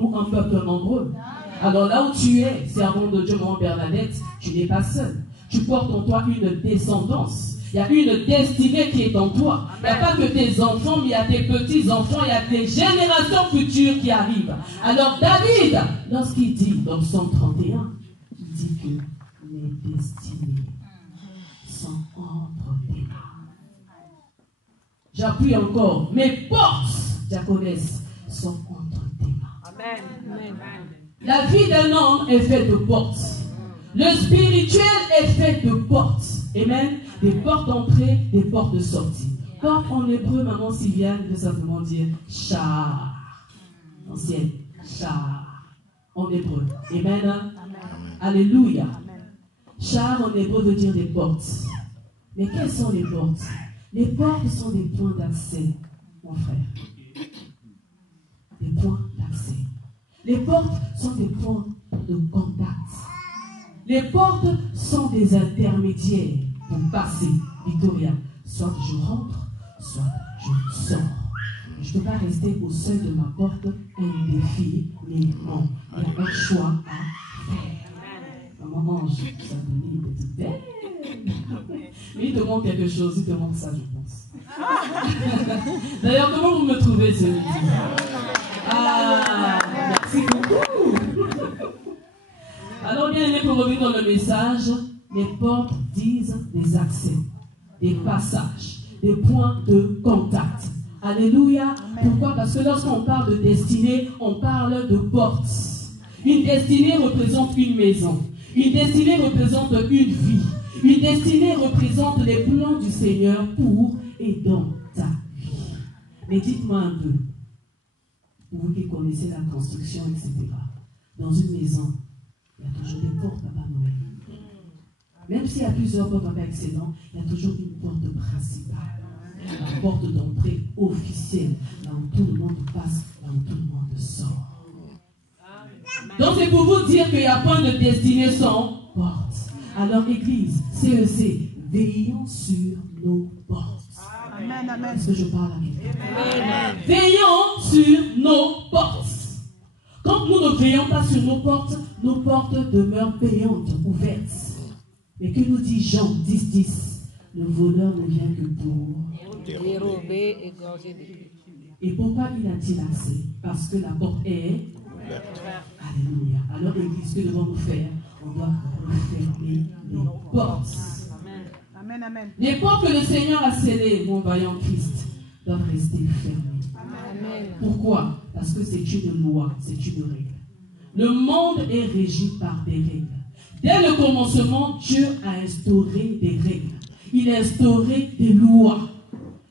ou un peuple nombreux. Alors là où tu es, servant de Dieu, maman Bernadette, tu n'es pas seul. Tu portes en toi une descendance. Il y a une destinée qui est en toi. Il n'y a pas que tes enfants, mais il y a tes petits-enfants, il y a des générations futures qui arrivent. Alors David, lorsqu'il dit dans Psaume 31, il dit que mes destinées sont entre tes mains. J'appuie encore, mes portes, Diaconesse, sont entre tes mains. Amen. Amen. La vie d'un homme est faite de portes. Le spirituel est fait de portes. Amen. Des portes d'entrée, des portes de sortie. Porte en hébreu, maman Sylviane veut simplement dire char. Ancienne, char. En hébreu. Amen. Amen. Alléluia. Char en hébreu veut dire des portes. Mais quelles sont les portes? Les portes sont des points d'accès, mon frère. Des points d'accès. Les portes sont des points de contact. Les portes sont des intermédiaires pour passer, Victoria. Soit je rentre, soit je sors. Je ne peux pas rester au seuil de ma porte indéfiniment. Il y a un choix à faire. Maman Ange, ça donne une petite belle. Mais il te manque quelque chose, il te manque ça, je pense. D'ailleurs, comment vous me trouvez ce midi? Ah, merci beaucoup. Alors, bien aimé, pour revenir dans le message, les portes disent des accès, des passages, des points de contact. Alléluia. Pourquoi? Parce que lorsqu'on parle de destinée, on parle de portes. Une destinée représente une maison. Une destinée représente une vie. Une destinée représente les plans du Seigneur pour et dans ta vie. Mais dites-moi un peu, vous qui connaissez la construction, etc. Dans une maison, il y a toujours des portes, Papa Noël. Même s'il y a plusieurs portes, Papa Excellent, il y a toujours une porte principale. La porte d'entrée officielle, là où tout le monde passe, là où tout le monde sort. Donc c'est pour vous dire qu'il n'y a pas de destinée sans porte. Alors Église, CEC, veillons sur nos portes. Amen, amen. Est-ce que je parle à quelqu'un? Veillons sur nos portes. Quand nous ne veillons pas sur nos portes demeurent payantes, ouvertes. Mais que nous dit Jean 10:10? Le voleur ne vient que pour dérober, égorger. Et pourquoi il a-t-il accès? Parce que la porte est ouverte. Alléluia. Alors Église, que devons-nous faire? On doit refermer les portes. Amen, amen. Les portes que le Seigneur a scellées, mon vaillant Christ, doivent rester fermées. Amen. Pourquoi? Parce que c'est une loi, c'est une règle. Le monde est régi par des règles. Dès le commencement, Dieu a instauré des règles. Il a instauré des lois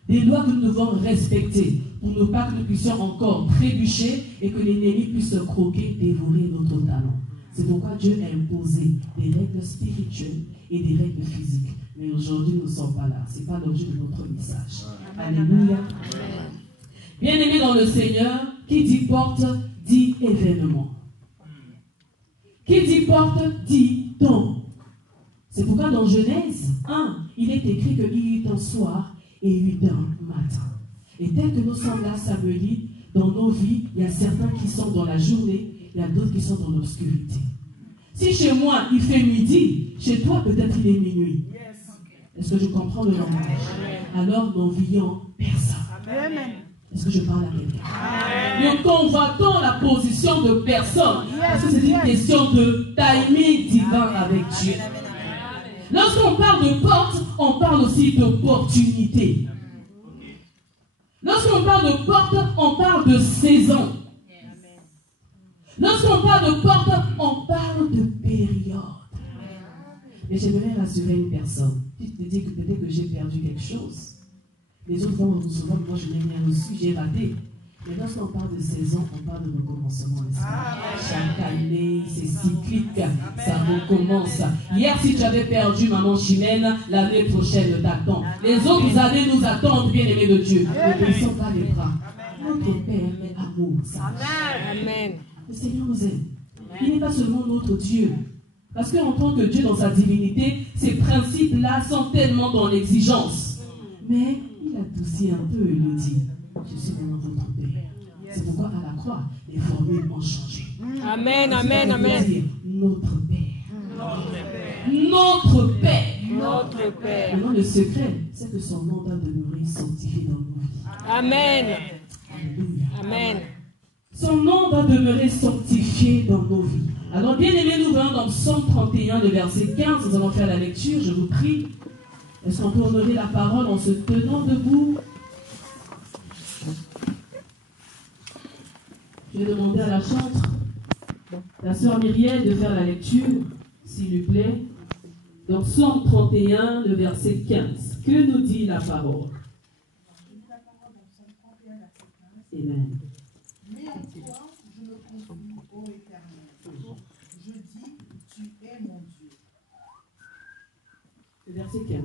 que nous devons respecter pour ne pas que nous puissions encore trébucher et que l'ennemi puisse croquer, dévorer notre talent. C'est pourquoi Dieu a imposé des règles spirituelles et des règles physiques. Mais aujourd'hui, nous ne sommes pas là. Ce n'est pas l'objet de notre message. Alléluia. Bien-aimé dans le Seigneur, qui dit porte, dit événement. Qui dit porte, dit don. C'est pourquoi dans Genèse 1, il est écrit qu'il y eut un soir et il y eut un matin. Et tel que nous sommes là samedi, dans nos vies, il y a certains qui sont dans la journée, il y a d'autres qui sont dans l'obscurité. Si chez moi, il fait midi, chez toi, peut-être il est minuit. Est-ce que je comprends le langage? Alors, n'envions personne. Est-ce que je parle à quelqu'un? Ne convoitons la position de personne. Parce que c'est une question de timing divin avec Dieu. Lorsqu'on parle de porte, on parle aussi d'opportunité. Lorsqu'on parle de porte, on parle de saison. Lorsqu'on parle de porte, on parle de période. Mais j'aimerais rassurer une personne. Tu te dis que peut-être que j'ai perdu quelque chose. Les autres vont recevoir, moi je n'ai rien reçu, j'ai raté. Mais lorsqu'on parle de saison, on parle de recommencement. Chaque année, c'est cyclique, ça recommence. Hier, si tu avais perdu maman Chimène, l'année prochaine t'attend. Les autres années nous attendent, bien-aimés de Dieu. Ne baissons pas les bras. Notre Père est amour. Amen. Le Seigneur nous aime. Il n'est pas seulement notre Dieu. Parce qu'en tant que Dieu dans sa divinité, ces principes-là sont tellement dans l'exigence. Mais il adoucit un peu et il dit, je suis maintenant votre Père. C'est pourquoi à la croix, les formules ont changé. Amen, amen, amen. Notre Père. Notre Père. Notre Père. Maintenant, le secret, c'est que son nom doit demeurer sanctifié dans nos vies. Amen. Alléluia. Amen. Son nom doit demeurer sanctifié dans nos vies. Alors, bien aimés, nous venons dans Psaume 31, le verset 15. Nous allons faire la lecture, je vous prie. Est-ce qu'on peut honorer la parole en se tenant debout? Je vais demander à la chantre, la sœur Myriel, de faire la lecture, s'il vous plaît. Dans Psaume 31, le verset 15. Que nous dit la parole? Amen. Mais en toi, je me confie, ô Éternel. Je dis, tu es mon Dieu. Verset 15.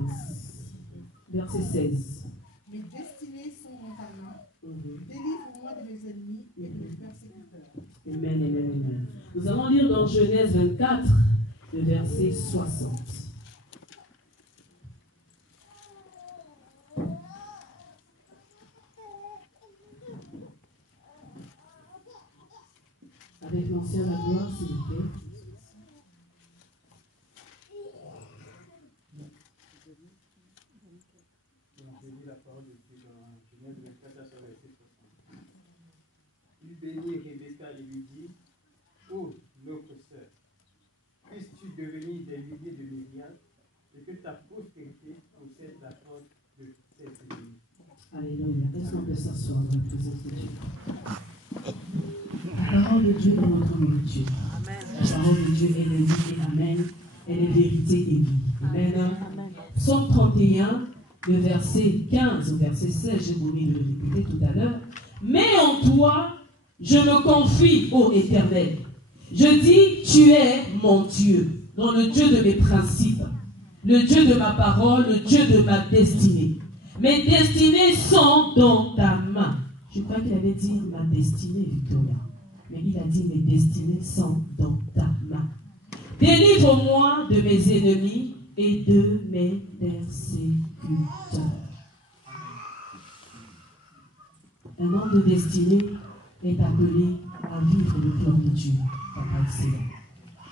Verset 16. Mes destinées sont dans ta main. Délivre-moi de mes ennemis et de mes persécuteurs. Amen, amen, amen. Nous allons lire dans Genèse 24, le verset 60. Avec l'ancien la gloire, s'il vous plaît. Il bénit Rebecca et lui dit, ô notre sœur, puisses-tu devenir des milliers de milliards et que ta postérité possède la force de ses ennemis. Alléluia. Est-ce qu'on peut s'asseoir dans la présence de Dieu? La parole de Dieu est notre nourriture. La parole de Dieu, elle est vie et amen. Elle est vérité et vie. Amen. Psaume 31, le verset 15 au verset 16, j'ai oublié de le répéter tout à l'heure. Mais en toi, je me confie, ô Éternel. Je dis, tu es mon Dieu, dans le Dieu de mes principes, le Dieu de ma parole, le Dieu de ma destinée. Mes destinées sont dans ta main. Je crois qu'il avait dit ma destinée, Victoria. Mais il a dit mes destinées sont dans ta main. Délivre-moi de mes ennemis et de mes persécuteurs. Un homme de destinée est appelé à vivre le plan de Dieu. Papa excellent.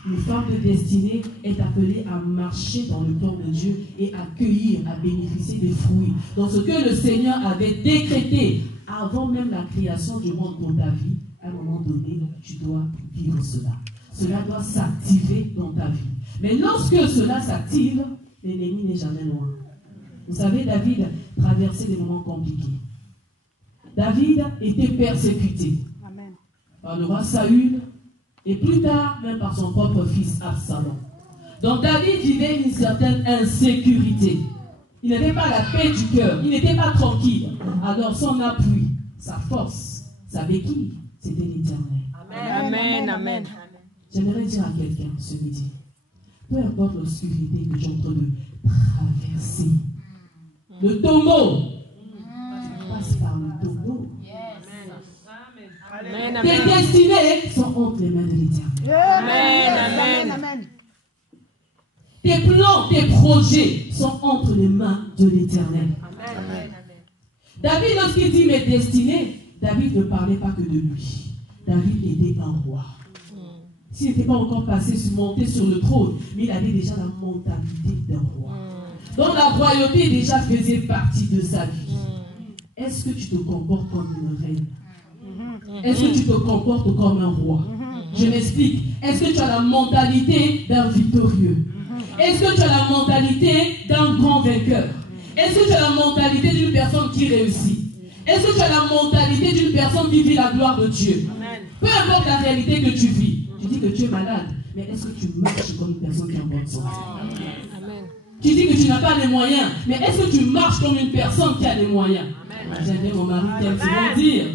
Une femme de destinée est appelée à marcher dans le plan de Dieu et à cueillir, à bénéficier des fruits. Dans ce que le Seigneur avait décrété avant même la création du monde pour ta vie, à un moment donné, tu dois vivre cela. Cela doit s'activer dans ta vie. Mais lorsque cela s'active, l'ennemi n'est jamais loin. Vous savez, David traversait des moments compliqués. David était persécuté par le roi Saül et plus tard même par son propre fils Absalom. Donc David vivait une certaine insécurité. Il n'avait pas la paix du cœur, il n'était pas tranquille. Alors son appui, sa force, sa béquille, c'était l'Éternel. Amen, amen. J'aimerais dire à quelqu'un ce midi, peu importe l'obscurité que tu es en train de traverser, le tombeau, tu passes par le tombeau. Amen, Tes amen. destinées sont entre les mains de l'Éternel. Amen, amen. Tes plans, tes projets sont entre les mains de l'Éternel. David, lorsqu'il dit mes destinées, David ne parlait pas que de lui. David était un roi. S'il n'était pas encore monté sur le trône, mais il avait déjà la mentalité d'un roi. Donc la royauté déjà faisait partie de sa vie. Est-ce que tu te comportes comme une reine? Est-ce que tu te comportes comme un roi? Je m'explique. Est-ce que tu as la mentalité d'un victorieux? Est-ce que tu as la mentalité d'un grand vainqueur? Est-ce que tu as la mentalité d'une personne qui réussit? Est-ce que tu as la mentalité d'une personne qui vit la gloire de Dieu? Peu importe la réalité que tu vis. Tu dis que tu es malade, mais est-ce que tu marches comme une personne qui est en bonne santé? Tu dis que tu n'as pas les moyens, mais est-ce que tu marches comme une personne qui a les moyens? J'aimais mon mari qui aime souvent dire,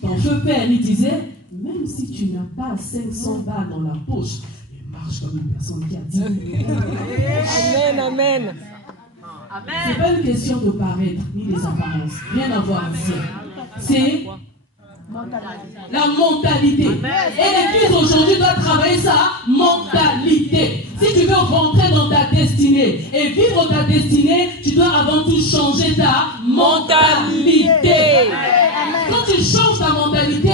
ton feu père lui disait, même si tu n'as pas 500 balles dans la poche, mais marche comme une personne qui a 10 000. Amen, amen. Ce n'est pas une question de paraître, ni des apparences. Rien à voir ici. C'est la mentalité. Et l'Église aujourd'hui doit travailler sa mentalité. Si tu veux rentrer dans ta destinée et vivre ta destinée, tu dois avant tout changer ta mentalité. Quand tu changes ta mentalité,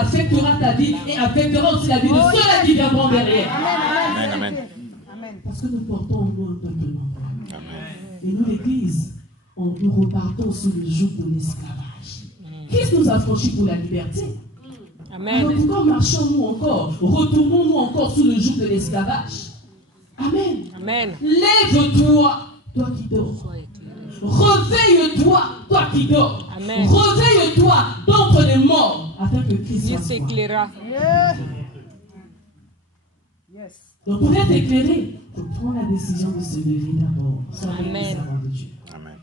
affectera ta vie et affectera aussi la vie de ceux-là qui viendront derrière. Amen. Amen. Parce que nous portons en nous un peuple nombreux. Et nous, l'Église, nous repartons sous le joug de l'esclavage. Christ nous a franchis pour la liberté. Amen. Alors pourquoi marchons-nous encore? Retournons-nous encore sous le joug de l'esclavage? Amen. Amen. Lève-toi, toi qui dors. Réveille-toi, toi qui dors. Amen. Réveille-toi d'entre les morts, afin que Christ Dieu soit toi. s'éclaira. Donc pour être éclairé, il faut prendre la décision de se lever d'abord. Amen. De Dieu. Amen.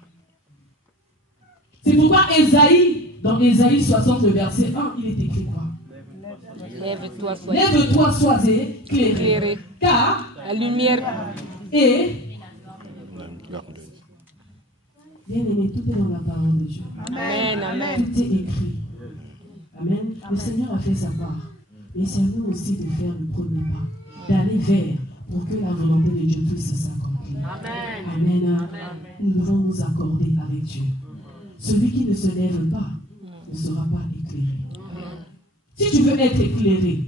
C'est pourquoi Ésaïe, dans Ésaïe 60, le verset 1, il est écrit quoi? Lève-toi, sois Lève-toi, sois éclairé, éclairé. car La lumière. et bien aimé, tout est dans la parole de Dieu. Amen. Amen. Tout est écrit. Amen. Le Seigneur a fait sa part. Et c'est à nous aussi de faire le premier pas, d'aller vers pour que la volonté de Dieu puisse s'accomplir. Amen. Nous devons nous accorder avec Dieu. Celui qui ne se lève pas ne sera pas éclairé. Si tu veux être éclairé,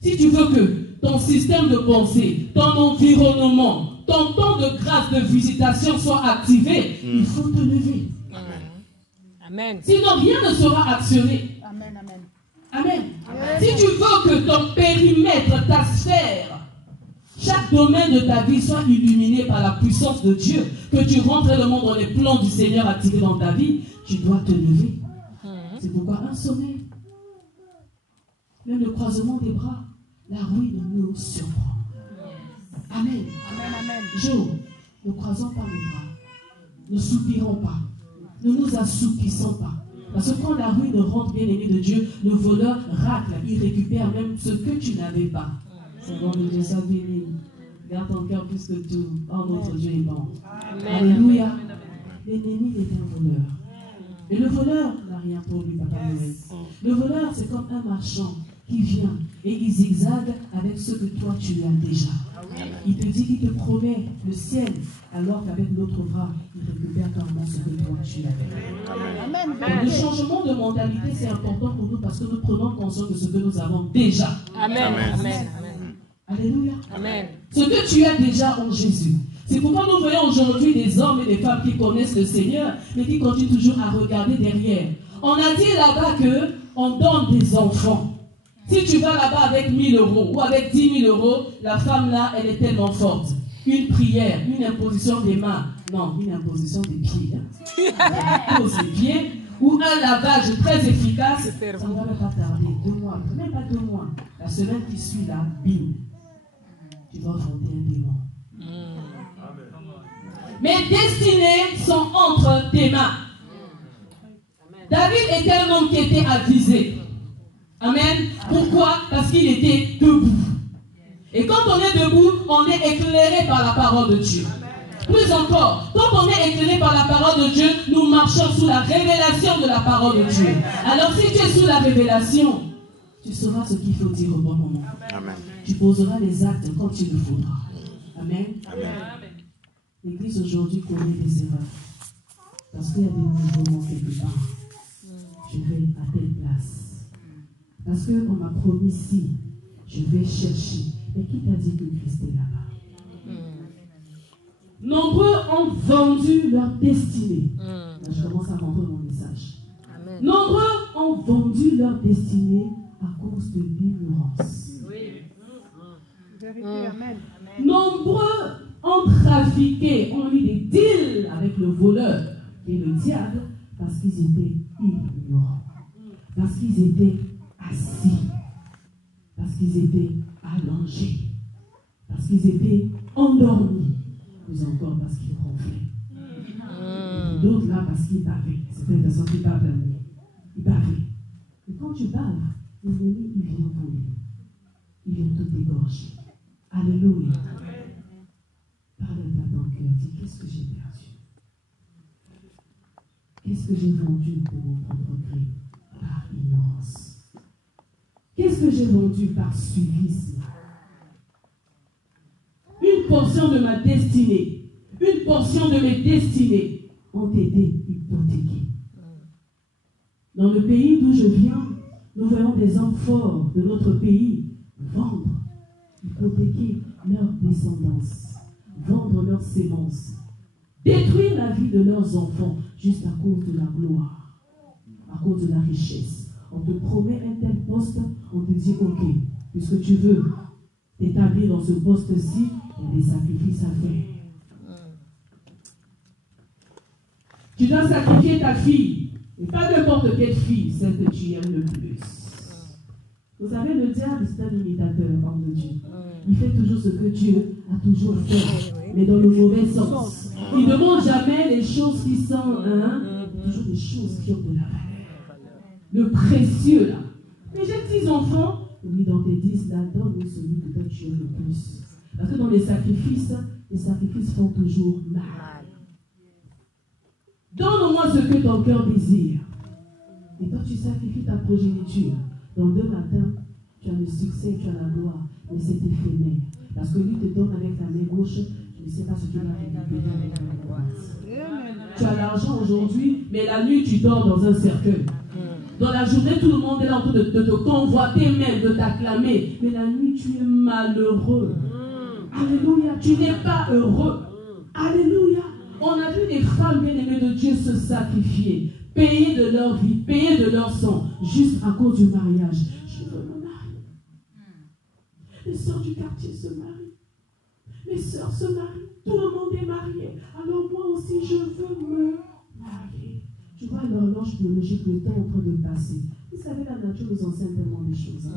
si tu veux que ton système de pensée, ton environnement, ton temps de grâce de visitation soit activé, il faut te lever. Amen. Sinon, rien ne sera actionné. Amen, amen. Amen. Si tu veux que ton périmètre, ta sphère, chaque domaine de ta vie soit illuminé par la puissance de Dieu, que tu rentres réellement dans les plans du Seigneur activés dans ta vie, tu dois te lever. C'est pourquoi un sommeil, même le croisement des bras, la ruine nous surprend. Amen. Amen, amen. Joe, ne croisons pas nos bras, ne soupirons pas, ne nous assoupissons pas. Parce que quand la ruine rentre, bien aimé de Dieu, le voleur racle, il récupère même ce que tu n'avais pas. C'est bon de Dieu, ça bénit. Garde ton cœur plus que tout. Oh, notre Dieu est bon. Alléluia. L'ennemi est un voleur. Et le voleur n'a rien pour lui, Papa Noël. Le voleur, c'est comme un marchand qui vient et il zigzague avec ce que toi tu as déjà. Il te dit qu'il te promet le ciel, alors qu'avec l'autre bras, il récupère carrément ce que toi tu avais. Amen. Le changement de mentalité, c'est important pour nous parce que nous prenons conscience de ce que nous avons déjà. Amen. Amen. Amen. Alléluia. Amen. Ce que tu as déjà en Jésus. C'est pourquoi nous voyons aujourd'hui des hommes et des femmes qui connaissent le Seigneur, mais qui continuent toujours à regarder derrière. On a dit là-bas qu'on donne des enfants. Si tu vas là-bas avec 1000 euros ou avec 10 000 euros, la femme là, elle est tellement forte. Une prière, une imposition des mains, non, une imposition des pieds. Hein. Pose les pieds, ou un lavage très efficace, ça ne va même pas tarder. 2 mois, même pas 2 mois. La semaine qui suit là, bim, tu vas affronter un démon. Mes destinées sont entre tes mains. David était un homme qui était avisé. Amen. Pourquoi? Parce qu'il était debout. Et quand on est debout, on est éclairé par la parole de Dieu. Plus encore, quand on est éclairé par la parole de Dieu, nous marchons sous la révélation de la parole de Dieu. Alors si tu es sous la révélation, tu sauras ce qu'il faut dire au bon moment. Amen. Tu poseras les actes quand il le faudra. Amen. Amen. L'Église aujourd'hui connaît des erreurs. Parce qu'il y a des mouvements quelque part. Je vais à telle place. Parce qu'on m'a promis si, je vais chercher. Mais qui t'a dit que Christ est là-bas? Nombreux ont vendu leur destinée. Là, je commence à rentrer mon message. Amen. Nombreux ont vendu leur destinée à cause de l'ignorance. Vérité, amen. Nombreux ont trafiqué, ont eu des deals avec le voleur et le diable parce qu'ils étaient ignorants. Parce qu'ils étaient assis. Parce qu'ils étaient allongés. Parce qu'ils étaient endormis. Plus encore parce qu'ils ronflaient. D'autres là parce qu'ils bavaient. Certaines personnes qui bavent la nuit. Ils bavaient. Et quand tu baves, l'ennemi il vient voler. Il vient tout égorger. Alléluia. Parle à ton cœur. Dis, qu'est-ce que j'ai perdu? Qu'est-ce que j'ai vendu de mon propre gré par ignorance? Qu'est-ce que j'ai vendu par suivisme? Une portion de ma destinée, une portion de mes destinées ont été hypothéquées. Dans le pays d'où je viens, nous verrons des hommes forts de notre pays vendre, hypothéquer leur descendance, vendre leur sémence, détruire la vie de leurs enfants juste à cause de la gloire, à cause de la richesse. On te promet un tel poste, on te dit ok, puisque tu veux t'établir dans ce poste-ci, il y a des sacrifices à faire. Tu dois sacrifier ta fille, et pas n'importe quelle fille, celle que tu aimes le plus. Vous savez, le diable, c'est un imitateur, homme de Dieu. Il fait toujours ce que Dieu a toujours fait, mais dans le mauvais sens. Il ne demande jamais les choses qui sont, toujours des choses qui ont de la valeur. Le précieux, là. Mais j'ai 10 enfants, oui, dans tes 10, là, donne-nous celui que toi tu aimes le plus. Parce que dans les sacrifices font toujours mal. Donne-moi ce que ton cœur désire. Et toi, tu sacrifies ta progéniture. Dans 2 matins, tu as le succès, tu as la gloire. Mais c'est éphémère. Parce que lui te donne avec la main gauche, je ne sais pas ce qu'il va récupérer avec la main droite. Tu as l'argent aujourd'hui, mais la nuit, tu dors dans un cercueil. Dans la journée, tout le monde est là en train de te convoiter même, de t'acclamer. Mais la nuit, tu es malheureux. Alléluia, tu n'es pas heureux. Alléluia. On a vu des femmes bien-aimées de Dieu se sacrifier, payer de leur vie, payer de leur sang, juste à cause du mariage. Je veux me marier. Les sœurs du quartier se marient. Les sœurs se marient. Tout le monde est marié. Alors moi aussi, je veux me marier. Tu vois l'horloge biologique, le temps en train de passer. Vous savez, la nature nous enseigne tellement des choses.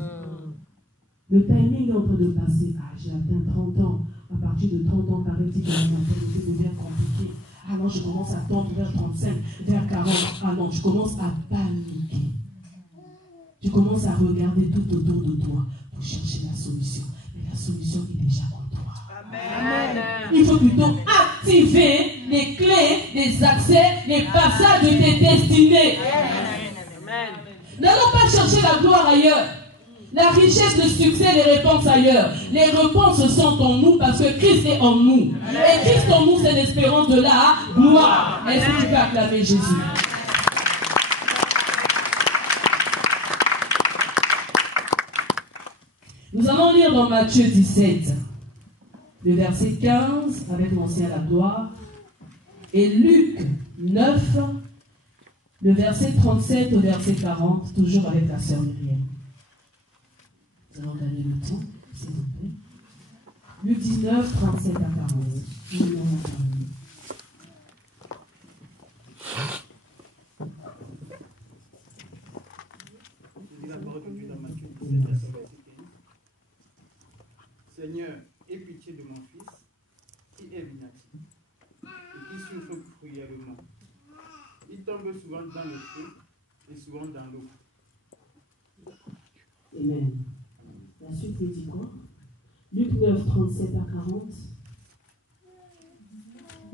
Le timing est en train de passer. Ah, j'ai atteint 30 ans. À partir de 30 ans, paraît-il que la maternité devient compliquée. Alors je commence à tendre vers 35, vers 40. Ah non, tu commences à paniquer. Tu commences à regarder tout autour de toi pour chercher la solution. Mais la solution est déjà en toi. Amen. Il faut plutôt activer les clés, les accès, les passages de tes destinées. N'allons pas chercher la gloire ailleurs. La richesse, le succès, les réponses ailleurs. Les réponses sont en nous parce que Christ est en nous. Et Christ en nous, c'est l'espérance de la gloire. Est-ce que tu peux acclamer Jésus? Nous allons lire dans Matthieu 17, le verset 15, avec l'ancien la gloire, et Luc 9, le verset 37 au verset 40, toujours avec la sœur Myriam. Nous allons gagner le temps, s'il vous plaît. Luc 19, 37 à 40. Je lis la parole de Dieu dans Matthieu 17, verset 15. Seigneur, aie pitié de mon fils, qui est lunatique, et qui souffre cruellement. Il tombe souvent dans le feu et souvent dans l'eau. Amen. La suite dit quoi? Luc 9, 37 à 40.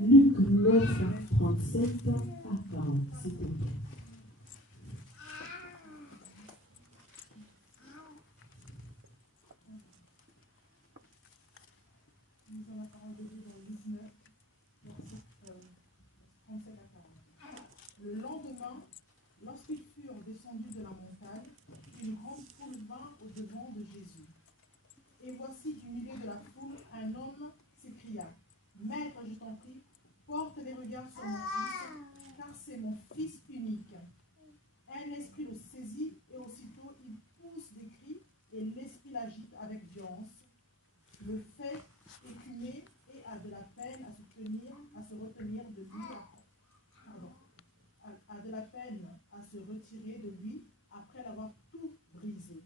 Luc 9, 37 à 40, s'il te plaît. Nous avons la parole de Dieu dans Luc 9, verset 37 à 40. Le lendemain, lorsqu'ils furent descendus de la montagne, une grande foule vint au-devant de Jésus. Et voici du milieu de la foule, un homme s'écria, « Maître, je t'en prie, porte les regards sur mon fils, car c'est mon fils unique. » Un esprit le saisit, et aussitôt il pousse des cris, et l'esprit l'agite avec violence. Le fait écumer et a de la peine à se retenir de lui, a de la peine à se retirer de lui après l'avoir tout brisé.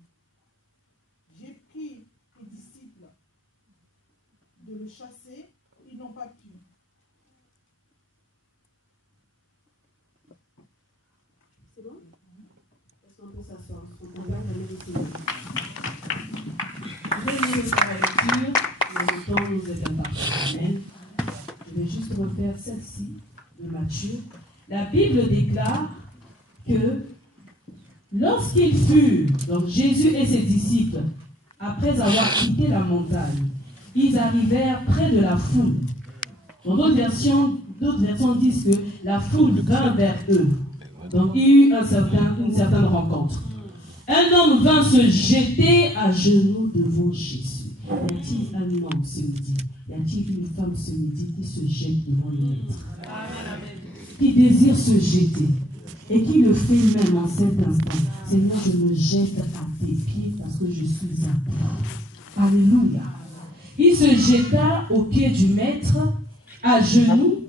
J'ai pris tes disciples de le chasser, ils n'ont pas pu. C'est bon? Est-ce qu'on peut s'asseoir? On va aller le Seigneur. Je vais lire la lecture, mais le temps nous est imparti. Amen. Je vais juste refaire celle-ci de Matthieu. La Bible déclare que lorsqu'ils furent, donc Jésus et ses disciples, après avoir quitté la montagne, ils arrivèrent près de la foule. Dans d'autres versions disent que la foule vint vers eux. Donc il y a eu une certaine rencontre. Un homme vint se jeter à genoux devant Jésus. Y a-t-il un homme ce midi? Y a-t-il une femme ce midi qui se jette devant le Maître? Qui désire se jeter et qui le fait même en cet instant. Seigneur, je me jette à tes pieds parce que je suis à toi. Alléluia. Il se jeta aux pieds du Maître, à genoux,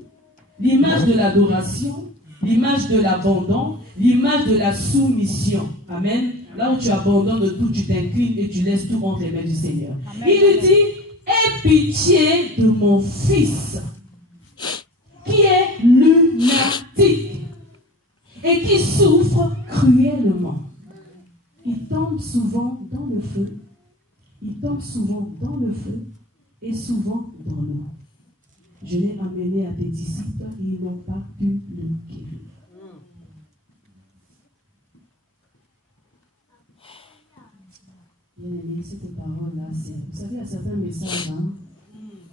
l'image de l'adoration, l'image de l'abandon, l'image de la soumission. Amen. Là où tu abandonnes de tout, tu t'inclines et tu laisses tout entre les mains du Seigneur. Amen. Il lui dit, aie pitié de mon fils, qui est lunatique et qui souffre cruellement. Il tombe souvent dans le feu. Il tombe souvent dans le feu et souvent dans l'eau. Je l'ai amené à tes disciples et ils n'ont pas pu le guérir. Bien aimé, cette parole-là, c'est... Vous savez, il y a certains messages, hein,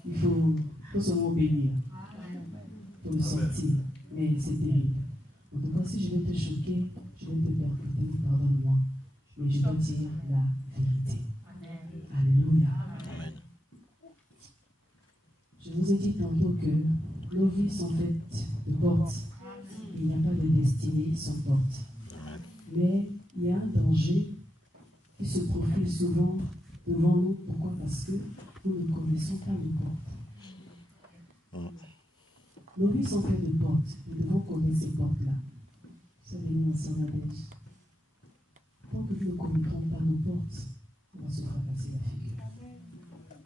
il faut seulement obéir. Il faut le sortir. Mais c'est terrible. En tout cas, si je vais te choquer, je vais te percuter, pardonne-moi. Mais je dois dire la vérité. Alléluia. Je vous ai dit tantôt que nos vies sont faites de portes. Il n'y a pas de destinée sans porte. Mais il y a un danger qui se profile souvent devant nous. Pourquoi? Parce que nous ne connaissons pas les portes. Nos vies sont faites de portes. Nous devons connaître ces portes-là. Vous savez, nous, on a dit. Tant que nous ne connaîtrons pas nos portes, on va se fracasser la figure.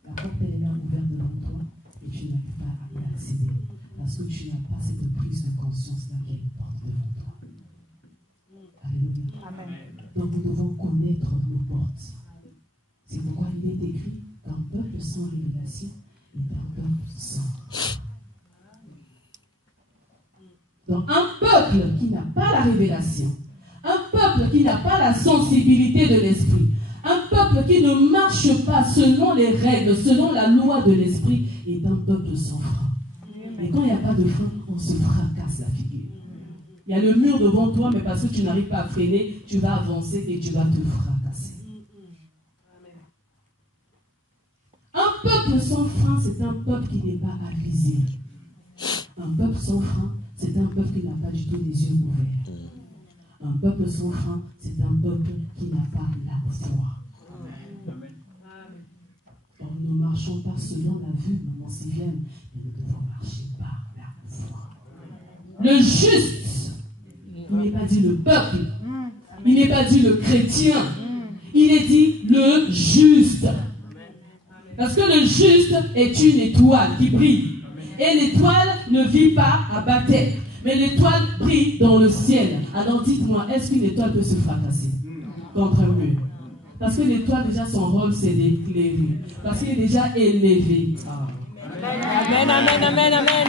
La porte, elle est là ouverte devant toi et tu n'arrives pas à y accéder. Parce que tu n'as pas cette prise de conscience-là qui est une porte devant toi. Alléluia. Amen. Donc nous devons connaître nos portes. C'est pourquoi il est écrit qu'un peuple sans révélation est un peuple sans. Donc un peuple qui n'a pas la révélation, un peuple qui n'a pas la sensibilité de l'esprit, un peuple qui ne marche pas selon les règles, selon la loi de l'esprit, est un peuple sans frein. Et quand il n'y a pas de frein, on se fracasse la figure. Il y a le mur devant toi, mais parce que tu n'arrives pas à freiner, tu vas avancer et tu vas te fracasser. Un peuple sans frein, c'est un peuple qui n'est pas avisé. Un peuple sans frein, c'est un peuple qui n'a pas du tout les yeux ouverts. Un peuple sans frein, c'est un peuple qui n'a pas la foi. Or, nous ne marchons pas selon la vue, maman Sylvienne, mais nous devons marcher par la foi. Le juste, il n'est pas dit le peuple, il n'est pas dit le chrétien, il est dit le juste. Parce que le juste est une étoile qui brille. Et l'étoile ne vit pas à Bethel, mais l'étoile brille dans le ciel. Alors dites-moi, est-ce qu'une étoile peut se fracasser contre un mur? Parce que l'étoile, déjà, son rôle, c'est d'éclairer. Parce qu'il est déjà élevé. Amen, amen, amen, amen.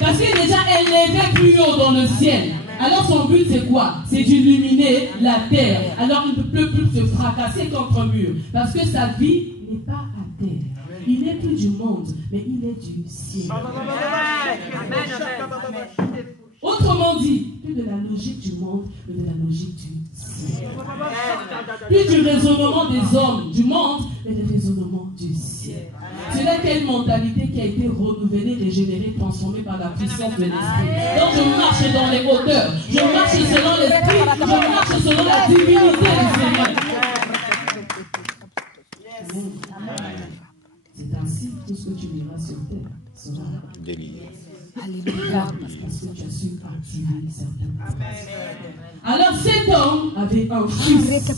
Parce qu'il est déjà élevé plus haut dans le ciel. Alors son but, c'est quoi? C'est d'illuminer la terre. Alors il ne peut plus se fracasser contre un mur. Parce que sa vie n'est pas à terre. Il n'est plus du monde, mais il est du ciel. Autrement dit, plus de la logique du monde, mais de la logique du ciel. Plus du raisonnement des hommes du monde, mais du raisonnement du ciel. C'est là quelle mentalité qui a été renouvelée, régénérée, transformée par la puissance de l'esprit. Donc je marche dans les hauteurs, je marche selon l'esprit, je marche selon la divinité du Seigneur. Amen. C'est ainsi que tout ce que tu verras sur terre sera délié. Alléluia. Parce que tu as su activer certaines choses. Alors cet homme avait un fils.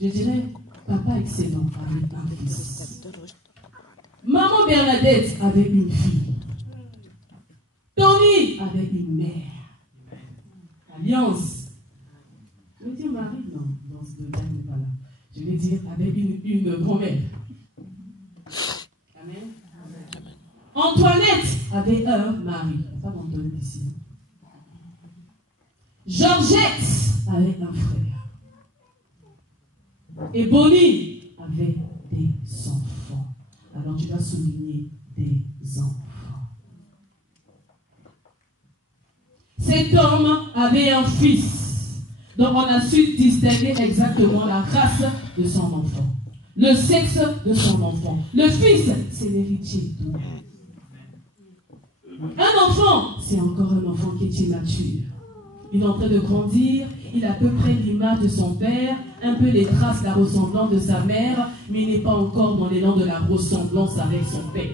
Je dirais, papa excellent avait un fils. Maman Bernadette avait une fille. Tony avait une mère. Alliance. Je vais dire Marie, non, dans ce détail n'est pas là. Je vais dire avec une grand-mère. Amen. Antoinette avait un mari. Il n'y a pas d'Antoinette ici. Georgette avait un frère. Et Bonnie avait des enfants. Alors tu vas souligner des enfants. Cet homme avait un fils. Donc on a su distinguer exactement la race de son enfant, le sexe de son enfant. Le fils, c'est l'héritier. Un enfant, c'est encore un enfant qui est immature. Il est en train de grandir, il a à peu près l'image de son père, un peu les traces, la ressemblance de sa mère, mais il n'est pas encore dans l'élan de la ressemblance avec son père.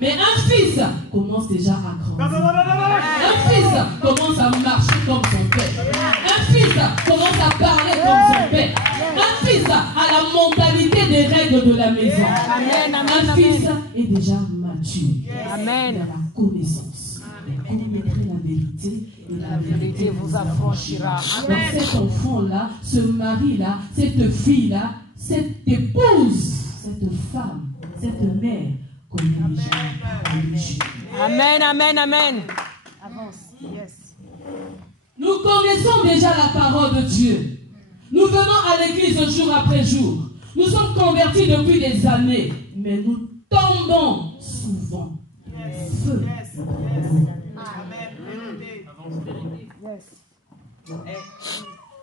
Mais un fils commence déjà à grandir. Un fils commence à marcher comme son père. Un fils commence à parler comme son père. Un fils a la mentalité des règles de la maison. Un fils est déjà mature. Amen. Il a la connaissance. Vous connaîtrez la vérité et la vérité vous affranchira. Donc cet enfant-là, ce mari-là, cette fille-là, cette épouse, cette femme, cette mère, connaît déjà la parole de Dieu. Amen, amen, amen. Avance. Yes. Nous connaissons déjà la parole de Dieu. Nous venons à l'église jour après jour. Nous sommes convertis depuis des années, mais nous tombons souvent. Feu.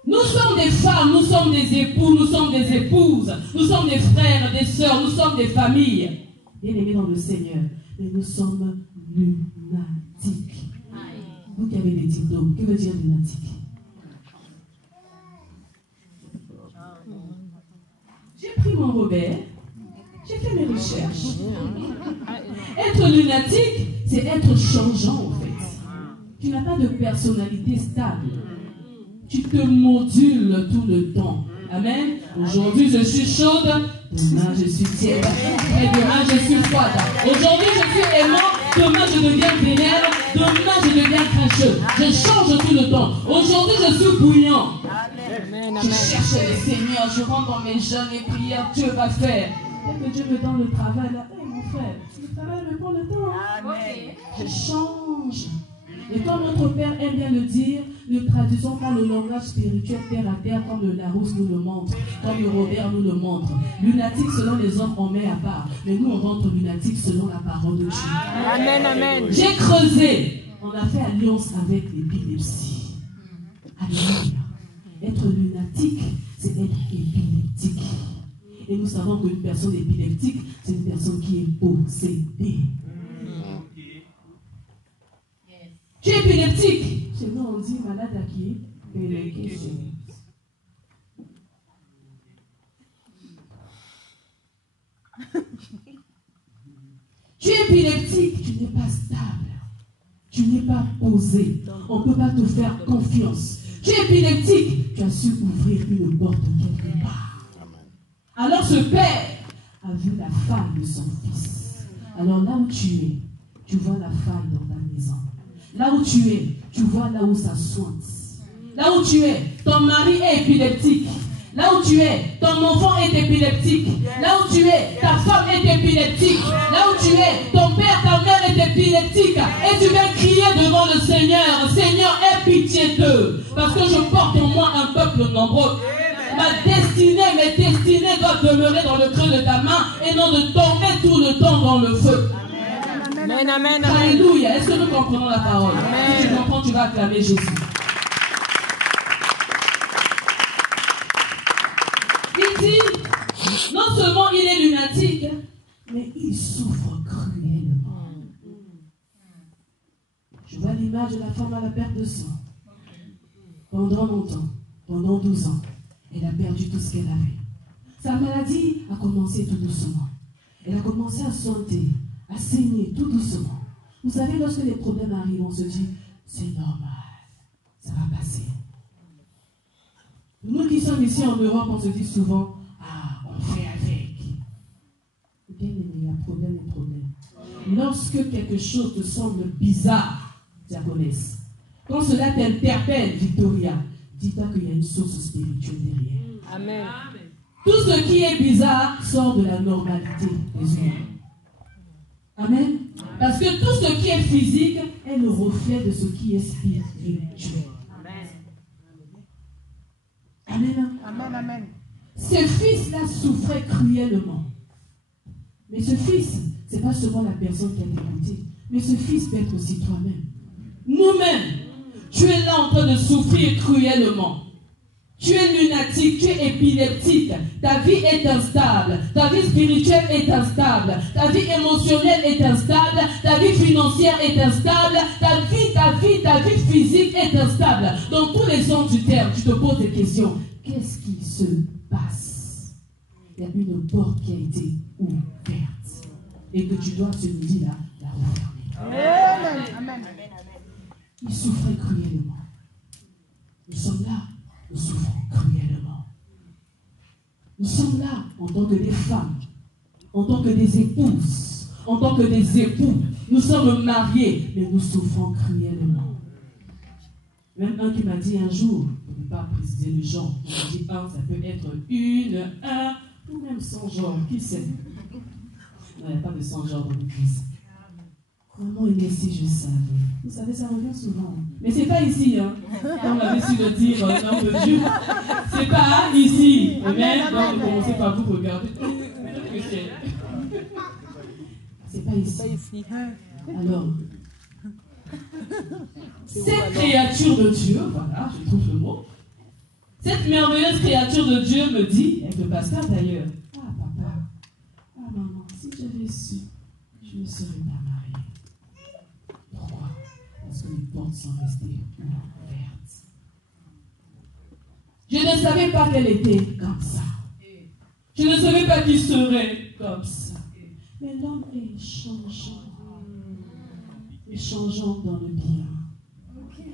Nous sommes des femmes, nous sommes des époux, nous sommes des épouses, nous sommes des frères, des sœurs, nous sommes des familles. Bien-aimés dans le Seigneur, mais nous sommes lunatiques. Vous qui avez des diplômes, que veut dire lunatique? J'ai pris mon Robert, j'ai fait mes recherches. Être lunatique, c'est être changeant en fait. Tu n'as pas de personnalité stable. Tu te modules tout le temps. Amen. Aujourd'hui, je suis chaude. Demain, je suis tiède. Et demain, je suis froide. Aujourd'hui, je suis aimant. Demain, je deviens vénère. Demain, je deviens grincheux. Je change tout le temps. Aujourd'hui, je suis bouillant. Je cherche le Seigneur. Je rentre dans mes jeûnes et prières. Dieu va faire. Dès que Dieu me donne le travail, là, mon frère, le travail me prend le temps. Je change. Et comme notre Père aime bien le dire, ne traduisons pas le langage spirituel terre à terre comme le Larousse nous le montre, comme le Robert nous le montre. Lunatique selon les hommes, on met à part. Mais nous, on rentre lunatique selon la parole de Dieu. Amen, amen. J'ai creusé. On a fait alliance avec l'épilepsie. Alléluia. Être lunatique, c'est être épileptique. Et nous savons qu'une personne épileptique, c'est une personne qui est possédée. Tu es épileptique. Chez nous, on dit malade à qui? Tu es épileptique, tu n'es pas stable. Tu n'es pas posé. On ne peut pas te faire confiance. Tu es épileptique, tu as su ouvrir une porte quelque part. Alors ce père a vu la faille de son fils. Alors là où tu es, tu vois la faille dans ta maison. Là où tu es, tu vois là où ça sointe. Là où tu es, ton mari est épileptique. Là où tu es, ton enfant est épileptique. Là où tu es, ta femme est épileptique. Là où tu es, ton père, ta mère est épileptique. Et tu viens crier devant le Seigneur. Seigneur, aie pitié d'eux. Parce que je porte en moi un peuple nombreux. Ma destinée, mes destinées doivent demeurer dans le creux de ta main et non de tomber tout le temps dans le feu. Amen, amen, amen. Alléluia. Est-ce que nous comprenons la parole? Si tu comprends, tu vas acclamer Jésus. Il dit, non seulement il est lunatique, mais il souffre cruellement. Je vois l'image de la femme à la perte de sang. Pendant longtemps, pendant 12 ans, elle a perdu tout ce qu'elle avait. Sa maladie a commencé tout doucement. Elle a commencé à sointer, à saigner tout doucement. Vous savez, lorsque les problèmes arrivent, on se dit, c'est normal, ça va passer. Nous qui sommes ici en Europe, on se dit souvent, ah, on fait avec. Bien aimé, il y a problème et problème. Lorsque quelque chose te semble bizarre, diaconesse, quand cela t'interpelle, Victoria, dis-toi qu'il y a une source spirituelle derrière. Amen. Tout ce qui est bizarre sort de la normalité des humains. Amen. Parce que tout ce qui est physique est le reflet de ce qui est spirituel. Amen. Amen, amen. Ce fils-là souffrait cruellement. Mais ce fils, ce n'est pas seulement la personne qui a dégoûté, mais ce fils peut être aussi toi-même. Nous-mêmes, tu es là en train de souffrir cruellement. Tu es lunatique, tu es épileptique, ta vie est instable, ta vie spirituelle est instable, ta vie émotionnelle est instable, ta vie financière est instable, ta vie physique est instable. Dans tous les sens du terme, tu te poses des questions. Qu'est-ce qui se passe? Il y a une porte qui a été ouverte et que tu dois ce midi-là la refermer. Amen. Il souffrait cruellement. Nous sommes là. Nous souffrons cruellement. Nous sommes là en tant que des femmes, en tant que des épouses, en tant que des époux. Nous sommes mariés, mais nous souffrons cruellement. Même un qui m'a dit un jour, je ne peux pas préciser le genre, il m'a dit un, ça peut être une, un, ou même 100 genres, qui sait? Non, il n'y a pas de 100 genres dans l'église. Maman, il est ici, je savais. Vous savez, ça revient souvent. Mais c'est pas ici, hein. Comme avait su le dire, nom de Dieu. C'est pas ici. Amen. Donc, commencez par vous regarder. C'est pas ici. Alors, cette créature de Dieu, voilà, je trouve le mot. Cette merveilleuse créature de Dieu me dit, avec le pasteur d'ailleurs, ah papa, ah maman, si j'avais su, je ne serais pas mariée. Pourquoi? Parce que les portes sont restées ouvertes. Je ne savais pas qu'elle était comme ça. Je ne savais pas qu'il serait comme ça. Mais l'homme est changeant. Et changeant dans le bien.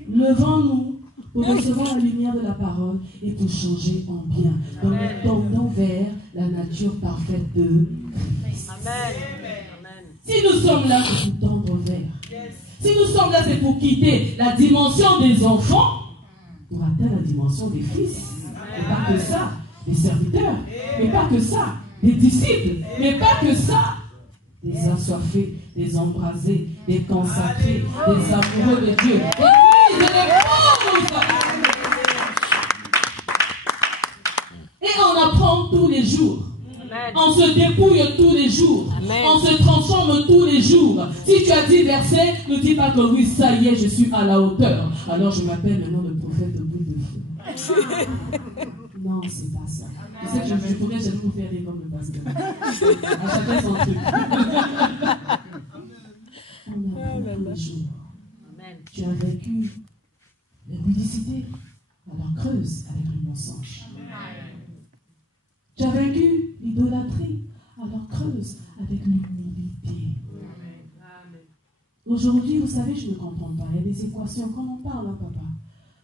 Levons-nous pour recevoir la lumière de la parole et pour changer en bien. Donc nous tendons vers la nature parfaite de Christ. Amen. Si nous sommes là, c'est pour tendre vers. Si nous sommes là, c'est pour quitter la dimension des enfants pour atteindre la dimension des fils. Et pas que ça, des serviteurs. Mais pas que ça, des disciples. Mais pas que ça, des assoiffés, des embrasés, des consacrés, des amoureux de Dieu. Et puis, et on apprend tous les jours. Amen. On se dépouille tous les jours. Amen. On se transforme tous les jours. Si tu as dit verset, ne dis pas que oui, ça y est, je suis à la hauteur. Alors je m'appelle le nom de prophète de bout de feu. Non, c'est pas ça. Tu sais que je pourrais jamais vous faire rire comme le pasteur. À chacun son truc. On apprend tous les jours. Amen. Tu as vécu la publicité, alors creuse avec le mensonge. Tu as vaincu l'idolâtrie, alors creuse avec l'humilité. Aujourd'hui, vous savez, je ne comprends pas. Il y a des équations, quand on parle, hein, papa.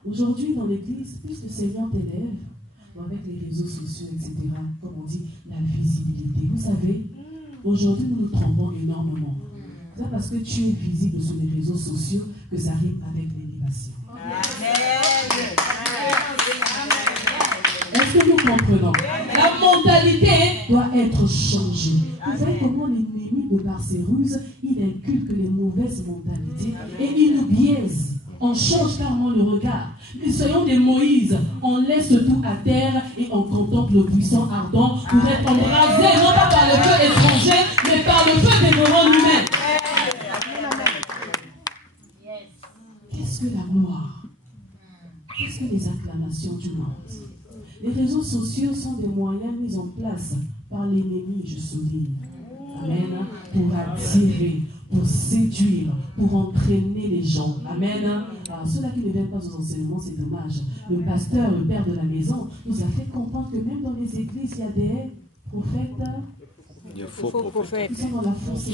Aujourd'hui, dans l'église, plus le Seigneur t'élève, avec les réseaux sociaux, etc., comme on dit, la visibilité. Vous savez, aujourd'hui, nous nous trompons énormément. C'est parce que tu es visible sur les réseaux sociaux que ça rime avec l'élévation. Est-ce que nous comprenons? La mentalité doit être changée. Vous savez comment l'ennemi, de par ses ruses, il inculque les mauvaises mentalités et il nous biaise. On change carrément le regard. Nous soyons des Moïse. On laisse tout à terre et on contemple le puissant ardent pour être embrasé, non pas par le feu étranger, mais par le feu dévorant lui-même. Qu'est-ce que la gloire? Qu'est-ce que les acclamations du monde? Les réseaux sociaux sont des moyens mis en place par l'ennemi, je souligne. Amen. Pour attirer, pour séduire, pour entraîner les gens. Amen. Alors, ceux-là qui ne viennent pas aux enseignements, c'est dommage. Le pasteur, le père de la maison, nous a fait comprendre que même dans les églises, il y a des prophètes. Il y a faux prophètes. Qui sont dans la fausseté.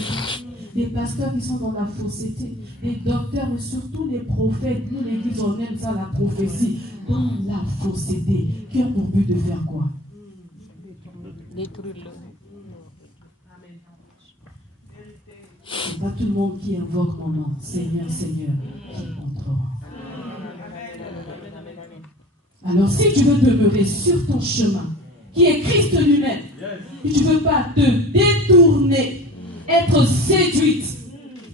Des pasteurs qui sont dans la fausseté. Des docteurs, mais surtout des prophètes. Nous, l'église, on aime ça, la prophétie. Dans la fausseté. Qui ont pour but de faire quoi? Détruire-le. C'est pas tout le monde qui invoque mon nom. Seigneur, Seigneur, qui entrera. Alors, si tu veux demeurer sur ton chemin, qui est Christ lui-même, et tu ne veux pas te détourner, être séduite,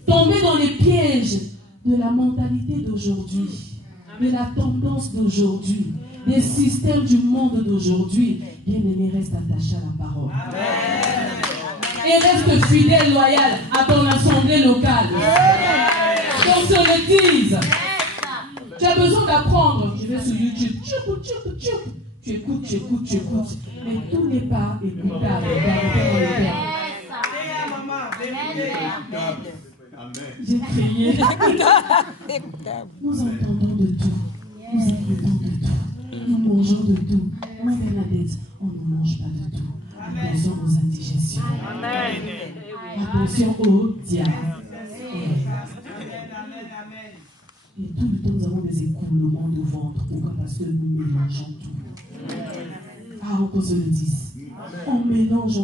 tomber dans les pièges de la mentalité d'aujourd'hui, de la tendance d'aujourd'hui, des systèmes du monde d'aujourd'hui, bien-aimé, reste attaché à la parole. Et reste fidèle, loyal à ton assemblée locale. Qu'on se le dise. Tu as as besoin d'apprendre. Je vais sur YouTube. Tu écoutes. Mais tout n'est pas écoutable. J'ai crié. Nous entendons de tout. Nous écoutons de tout. Nous mangeons de tout. Mon Bernadette, on ne mange pas de tout. Attention aux indigestions. Attention aux diarrhées. Et tout le temps, nous avons des écoulements de ventre. Pourquoi? Parce que nous mélangeons tout. Ah, on se le dise. On mélange.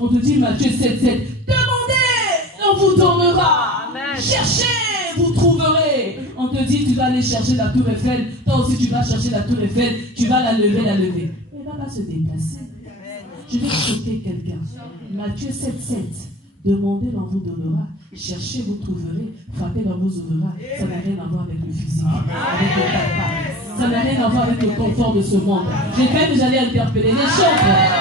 On te dit Matthieu 7,7. Demandez, on vous donnera. Cherchez, vous trouverez. On te dit, tu vas aller chercher la tour Eiffel. Toi aussi, tu vas chercher la tour Eiffel. Tu vas la lever. Elle va pas se déplacer. Je vais choquer quelqu'un. Matthieu 7,7. Demandez, on vous donnera. Cherchez, vous trouverez. Frappez, on vous ouvrira. Ça n'a rien à voir avec le physique, avec le papa. Ça n'a rien à voir avec le confort de ce monde. J'ai cru que j'allais interpeller les choses.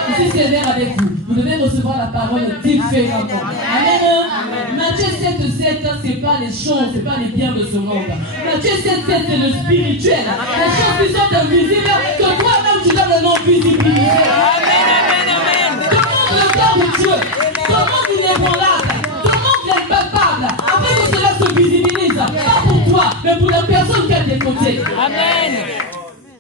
Je suis sévère avec vous. Vous devez recevoir la parole différemment. Amen. Matthieu 7,7, c'est pas les choses, c'est pas les biens de ce monde. Matthieu 7,7, c'est le spirituel. Les choses qui sont invisibles, que toi-même tu dois maintenant visibiliser. Amen. Demande le cœur de Dieu. Demande l'inébranlable. Afin que cela se visibilise, pas pour toi, mais pour la personne qui a des côtés. Amen.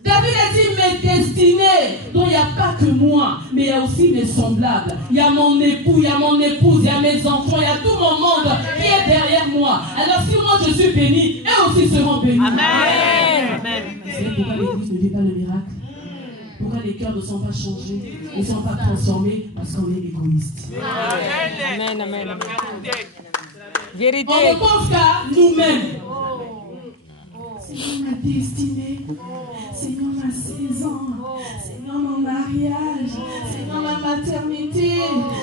David a dit, mes destinées, dont il n'y a pas que moi, mais il y a aussi mes semblables. Il y a mon époux, il y a mon épouse, il y a mes enfants, il y a tout mon monde qui est derrière moi. Alors si moi je suis béni, eux aussi seront bénis. Amen. Vous savez pourquoi l'Église ne vit pas le miracle? Pourquoi les cœurs ne sont pas changés, ne sont pas transformés? Parce qu'on est égoïste. Amen. Vérité. On ne pense qu'à nous-mêmes. Seigneur, ma destinée. Seigneur, ma saison. Seigneur, mon mariage. Seigneur, ma maternité.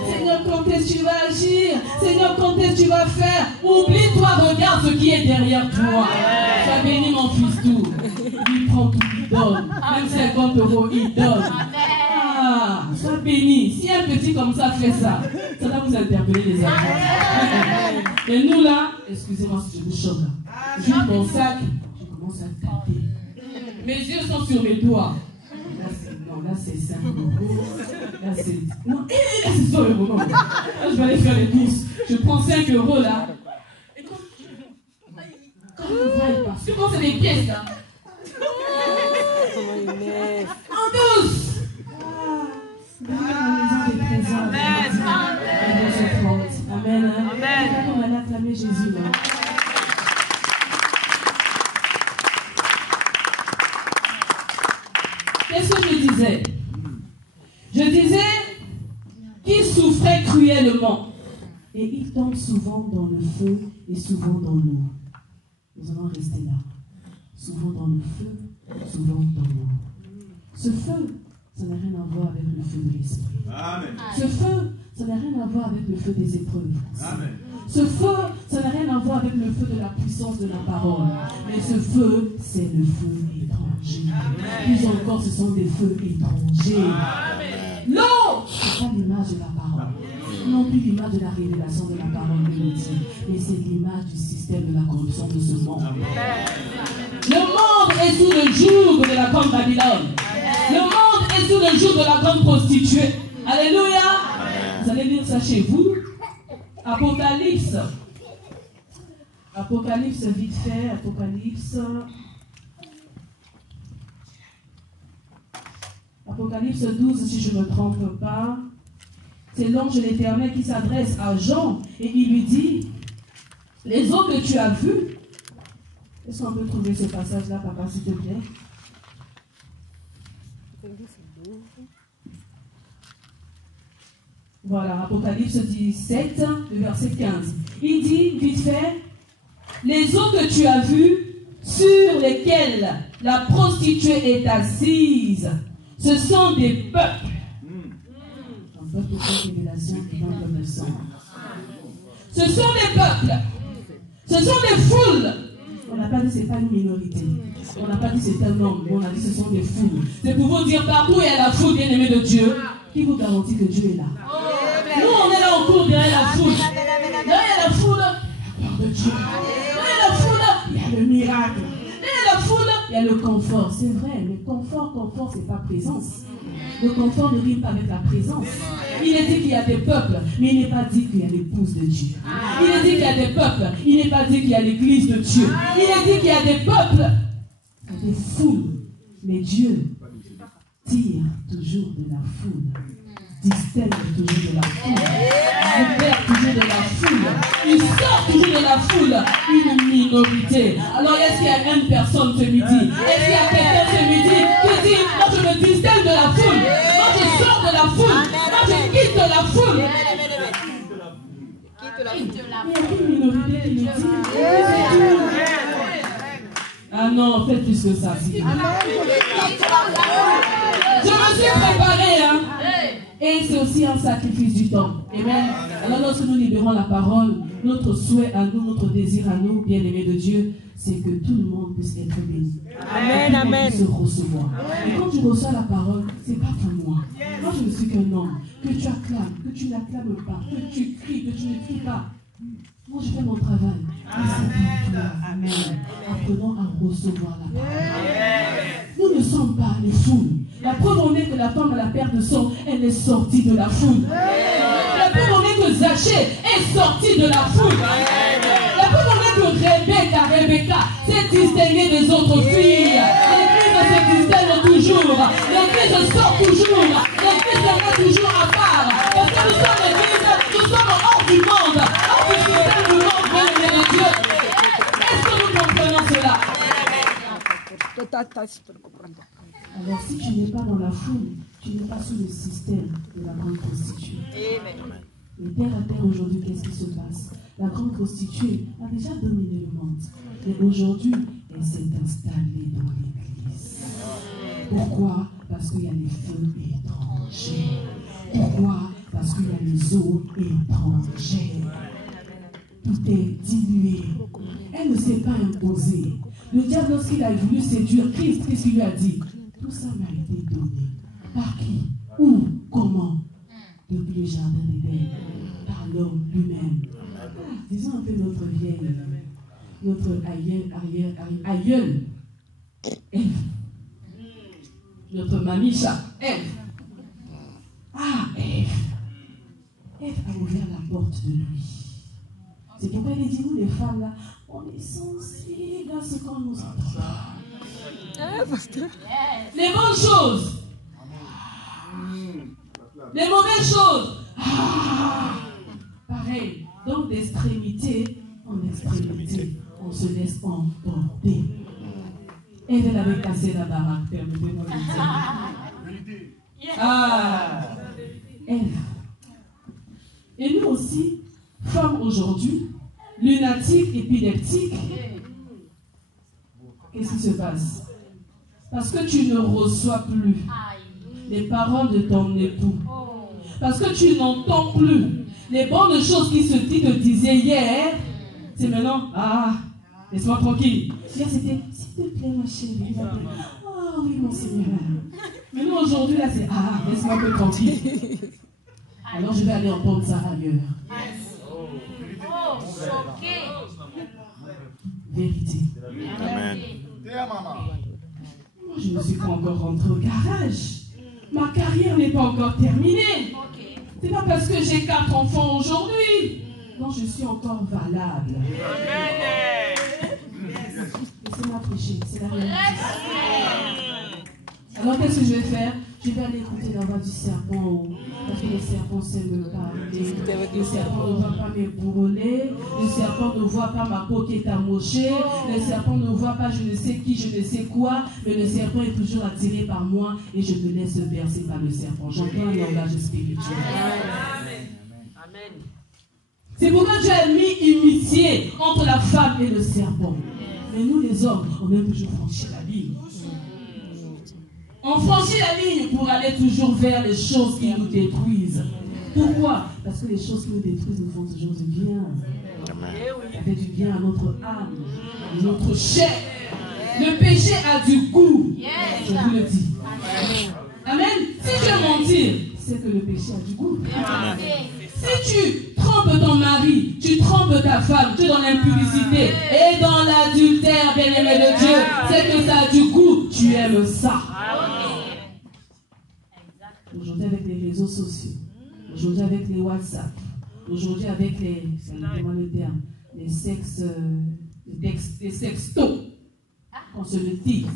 Seigneur, quand est-ce que tu vas agir? Seigneur, quand est-ce que tu vas faire? Oublie-toi, regarde ce qui est derrière toi. Sois béni, mon fils tout. Il prend tout, il donne. Même 50 €, il donne. Sois béni. Si un petit comme ça fait ça, ça va vous interpeller les amis. Et nous là, excusez-moi si je vous choque là. J'ouvre mon sac, je commence à taper. Mes yeux sont sur mes doigts. Là c'est 5 €. Là c'est. Non, là c'est 100 €. Non. Là je vais aller faire les courses. Je prends 5 € là. Et quand vous parce que quand c'est des pièces là. En douce. Amen. On va acclamer Jésus là. Qu'est-ce que je disais? Je disais qu'il souffrait cruellement. Et il tombe souvent dans le feu et souvent dans l'eau. Nous allons rester là. Souvent dans le feu, souvent dans l'eau. Ce feu, ça n'a rien à voir avec le feu de l'esprit. Amen. Ce feu, ça n'a rien à voir avec le feu des épreuves. Amen. Ce feu, ça n'a rien à voir avec le feu de la puissance de la parole. Mais ce feu, c'est le feu étranger. Plus encore, ce sont des feux étrangers. L'eau, ce n'est pas l'image de la parole. Non plus l'image de la révélation de la parole de Dieu. Mais c'est l'image du système de la corruption de ce monde. Le monde est sous le joug de la grande Babylone. Le monde est sous le joug de la grande prostituée. Alléluia. Vous allez lire ça chez vous. Apocalypse. Apocalypse, vite fait. Apocalypse. Apocalypse 12, si je ne me trompe pas. C'est l'ange de l'Éternel qui s'adresse à Jean et il lui dit, les eaux que tu as vues. Est-ce qu'on peut trouver ce passage-là, papa, s'il te plaît? Voilà, Apocalypse 17, le verset 15. Il dit, vite fait, les eaux que tu as vues, sur lesquelles la prostituée est assise, ce sont des peuples. Un peuple de révélation qui vient comme le sang. Ce sont des peuples. Ce sont des foules. On n'a pas dit que ce n'est pas une minorité. On n'a pas dit que c'est un homme. On a dit que ce sont des foules. C'est pour vous dire, partout il y a la foule bien-aimée de Dieu. Qui vous garantit que Dieu est là? Nous, on est là en cours derrière la foule. Là, il y a la foule, la gloire de Dieu. Là, il y a la foule, il y a le miracle. Là, il y a la foule, y a le confort. C'est vrai, mais confort, c'est pas présence. Le confort ne rime pas avec la présence. Il est dit qu'il y a des peuples, mais il n'est pas dit qu'il y a l'épouse de Dieu. Il est dit qu'il y a des peuples, il n'est pas dit qu'il y a l'église de Dieu. Il est dit qu'il y a des peuples, des foules. Mais Dieu tire toujours de la foule, distingue toujours de la foule, libère toujours de la foule, il sort toujours de la foule une minorité. Alors est-ce qu'il y a une personne ce midi? Est-ce qu'il y a quelqu'un ce midi qui dit moi je me distingue de la foule, moi je sors de la foule, moi je quitte de la foule? Il y a une minorité qui nous dit ah non, faites plus que ça. Je me suis préparé, hein. Et c'est aussi un sacrifice du temps. Amen. Alors lorsque nous libérons la parole, notre souhait à nous, notre désir à nous, bien-aimés de Dieu, c'est que tout le monde puisse être béni. Amen, amen. Puisse recevoir. Et quand tu reçois la parole, c'est pas pour moi. Moi, je ne suis qu'un homme. Que tu acclames, que tu n'acclames pas, que tu cries, que tu ne cries pas. Moi, je fais mon travail. Amen. Apprenons à recevoir la parole. Nous ne sommes pas les foules. La preuve en est que la femme à la perte de sang, elle est sortie de la foule. La preuve en est que Zachée est sortie de la foule. La preuve en est que Rebecca s'est distinguée des autres filles. L'église se distingue toujours. L'église sort toujours. L'église est toujours à part. Parce que nous sommes l'église, nous sommes hors du monde. Hors du système du monde, bien de Dieu. Est-ce que nous comprenons cela? Alors si tu n'es pas dans la foule, tu n'es pas sous le système de la grande prostituée. Et terre à terre aujourd'hui, qu'est-ce qui se passe? La grande prostituée a déjà dominé le monde. Et aujourd'hui, elle s'est installée dans l'église. Pourquoi? Parce qu'il y a les feux étrangers. Pourquoi? Parce qu'il y a les eaux étrangères. Tout est dilué. Elle ne s'est pas imposée. Le diable, lorsqu'il a voulu séduire Christ, qu'est-ce qu'il lui a dit? Tout ça m'a été donné. Par qui? Où? Comment? Depuis le jardin d'Éden. Par l'homme lui-même. Disons un peu notre vieille, notre aïeul, Ève. Notre mamicha, Ève. Ah, Ève. Ève a ouvert la porte de lui. C'est pourquoi il dit, nous les femmes là, on est sensibles à ce qu'on nous entend. Les bonnes choses. Les mauvaises choses. Pareil. Donc d'extrémité en extrémité, on se laisse emporter. Elle avait cassé la baraque, permettez-moi de dire. Ah, elle. Et nous aussi, femmes aujourd'hui, lunatiques, épileptiques, qu'est-ce qui se passe? Parce que tu ne reçois plus les paroles de ton époux. Parce que tu n'entends plus les bonnes choses qui te disaient hier. C'est maintenant, ah, laisse-moi tranquille. Hier c'était, s'il te plaît ma chérie. Ah oui mon Seigneur. Mais nous aujourd'hui là c'est, ah, laisse-moi un peu tranquille. Alors je vais aller entendre ça ailleurs. Vérité. Amen. Moi, je ne suis pas encore rentrée au garage. Ma carrière n'est pas encore terminée. C'est pas parce que j'ai 4 enfants aujourd'hui. Non, je suis encore valable. Laissez-moi prêcher. C'est la réalité. Alors, qu'est-ce que je vais faire? Je vais aller écouter la voix du serpent. Parce que le serpent sait me parler. Le serpent ne va pas me bourreler. Le serpent ne voit pas ma peau qui est amochée. Le serpent ne voit pas je ne sais qui, je ne sais quoi. Mais le serpent est toujours attiré par moi et je me laisse bercer par le serpent. J'entends un langage spirituel. Amen. C'est pourquoi Dieu a mis amitié entre la femme et le serpent. Mais nous les hommes, on aime toujours franchir la ligne. On franchit la ligne pour aller toujours vers les choses qui nous détruisent. Pourquoi? Parce que les choses qui nous détruisent nous font toujours du bien. Ça fait du bien à notre âme, à notre chair. Le péché a du goût. Je vous le dis. Amen. Si je veux mentir, c'est que le péché a du goût. Si tu trompes ton mari, tu trompes ta femme, tu es dans l'impudicité et dans l'adultère, bien-aimé de Dieu, c'est que ça a du goût, tu aimes ça. Aujourd'hui avec les réseaux sociaux, aujourd'hui avec les WhatsApp, aujourd'hui avec les, comment le terme, les sextos, qu'on se le dise.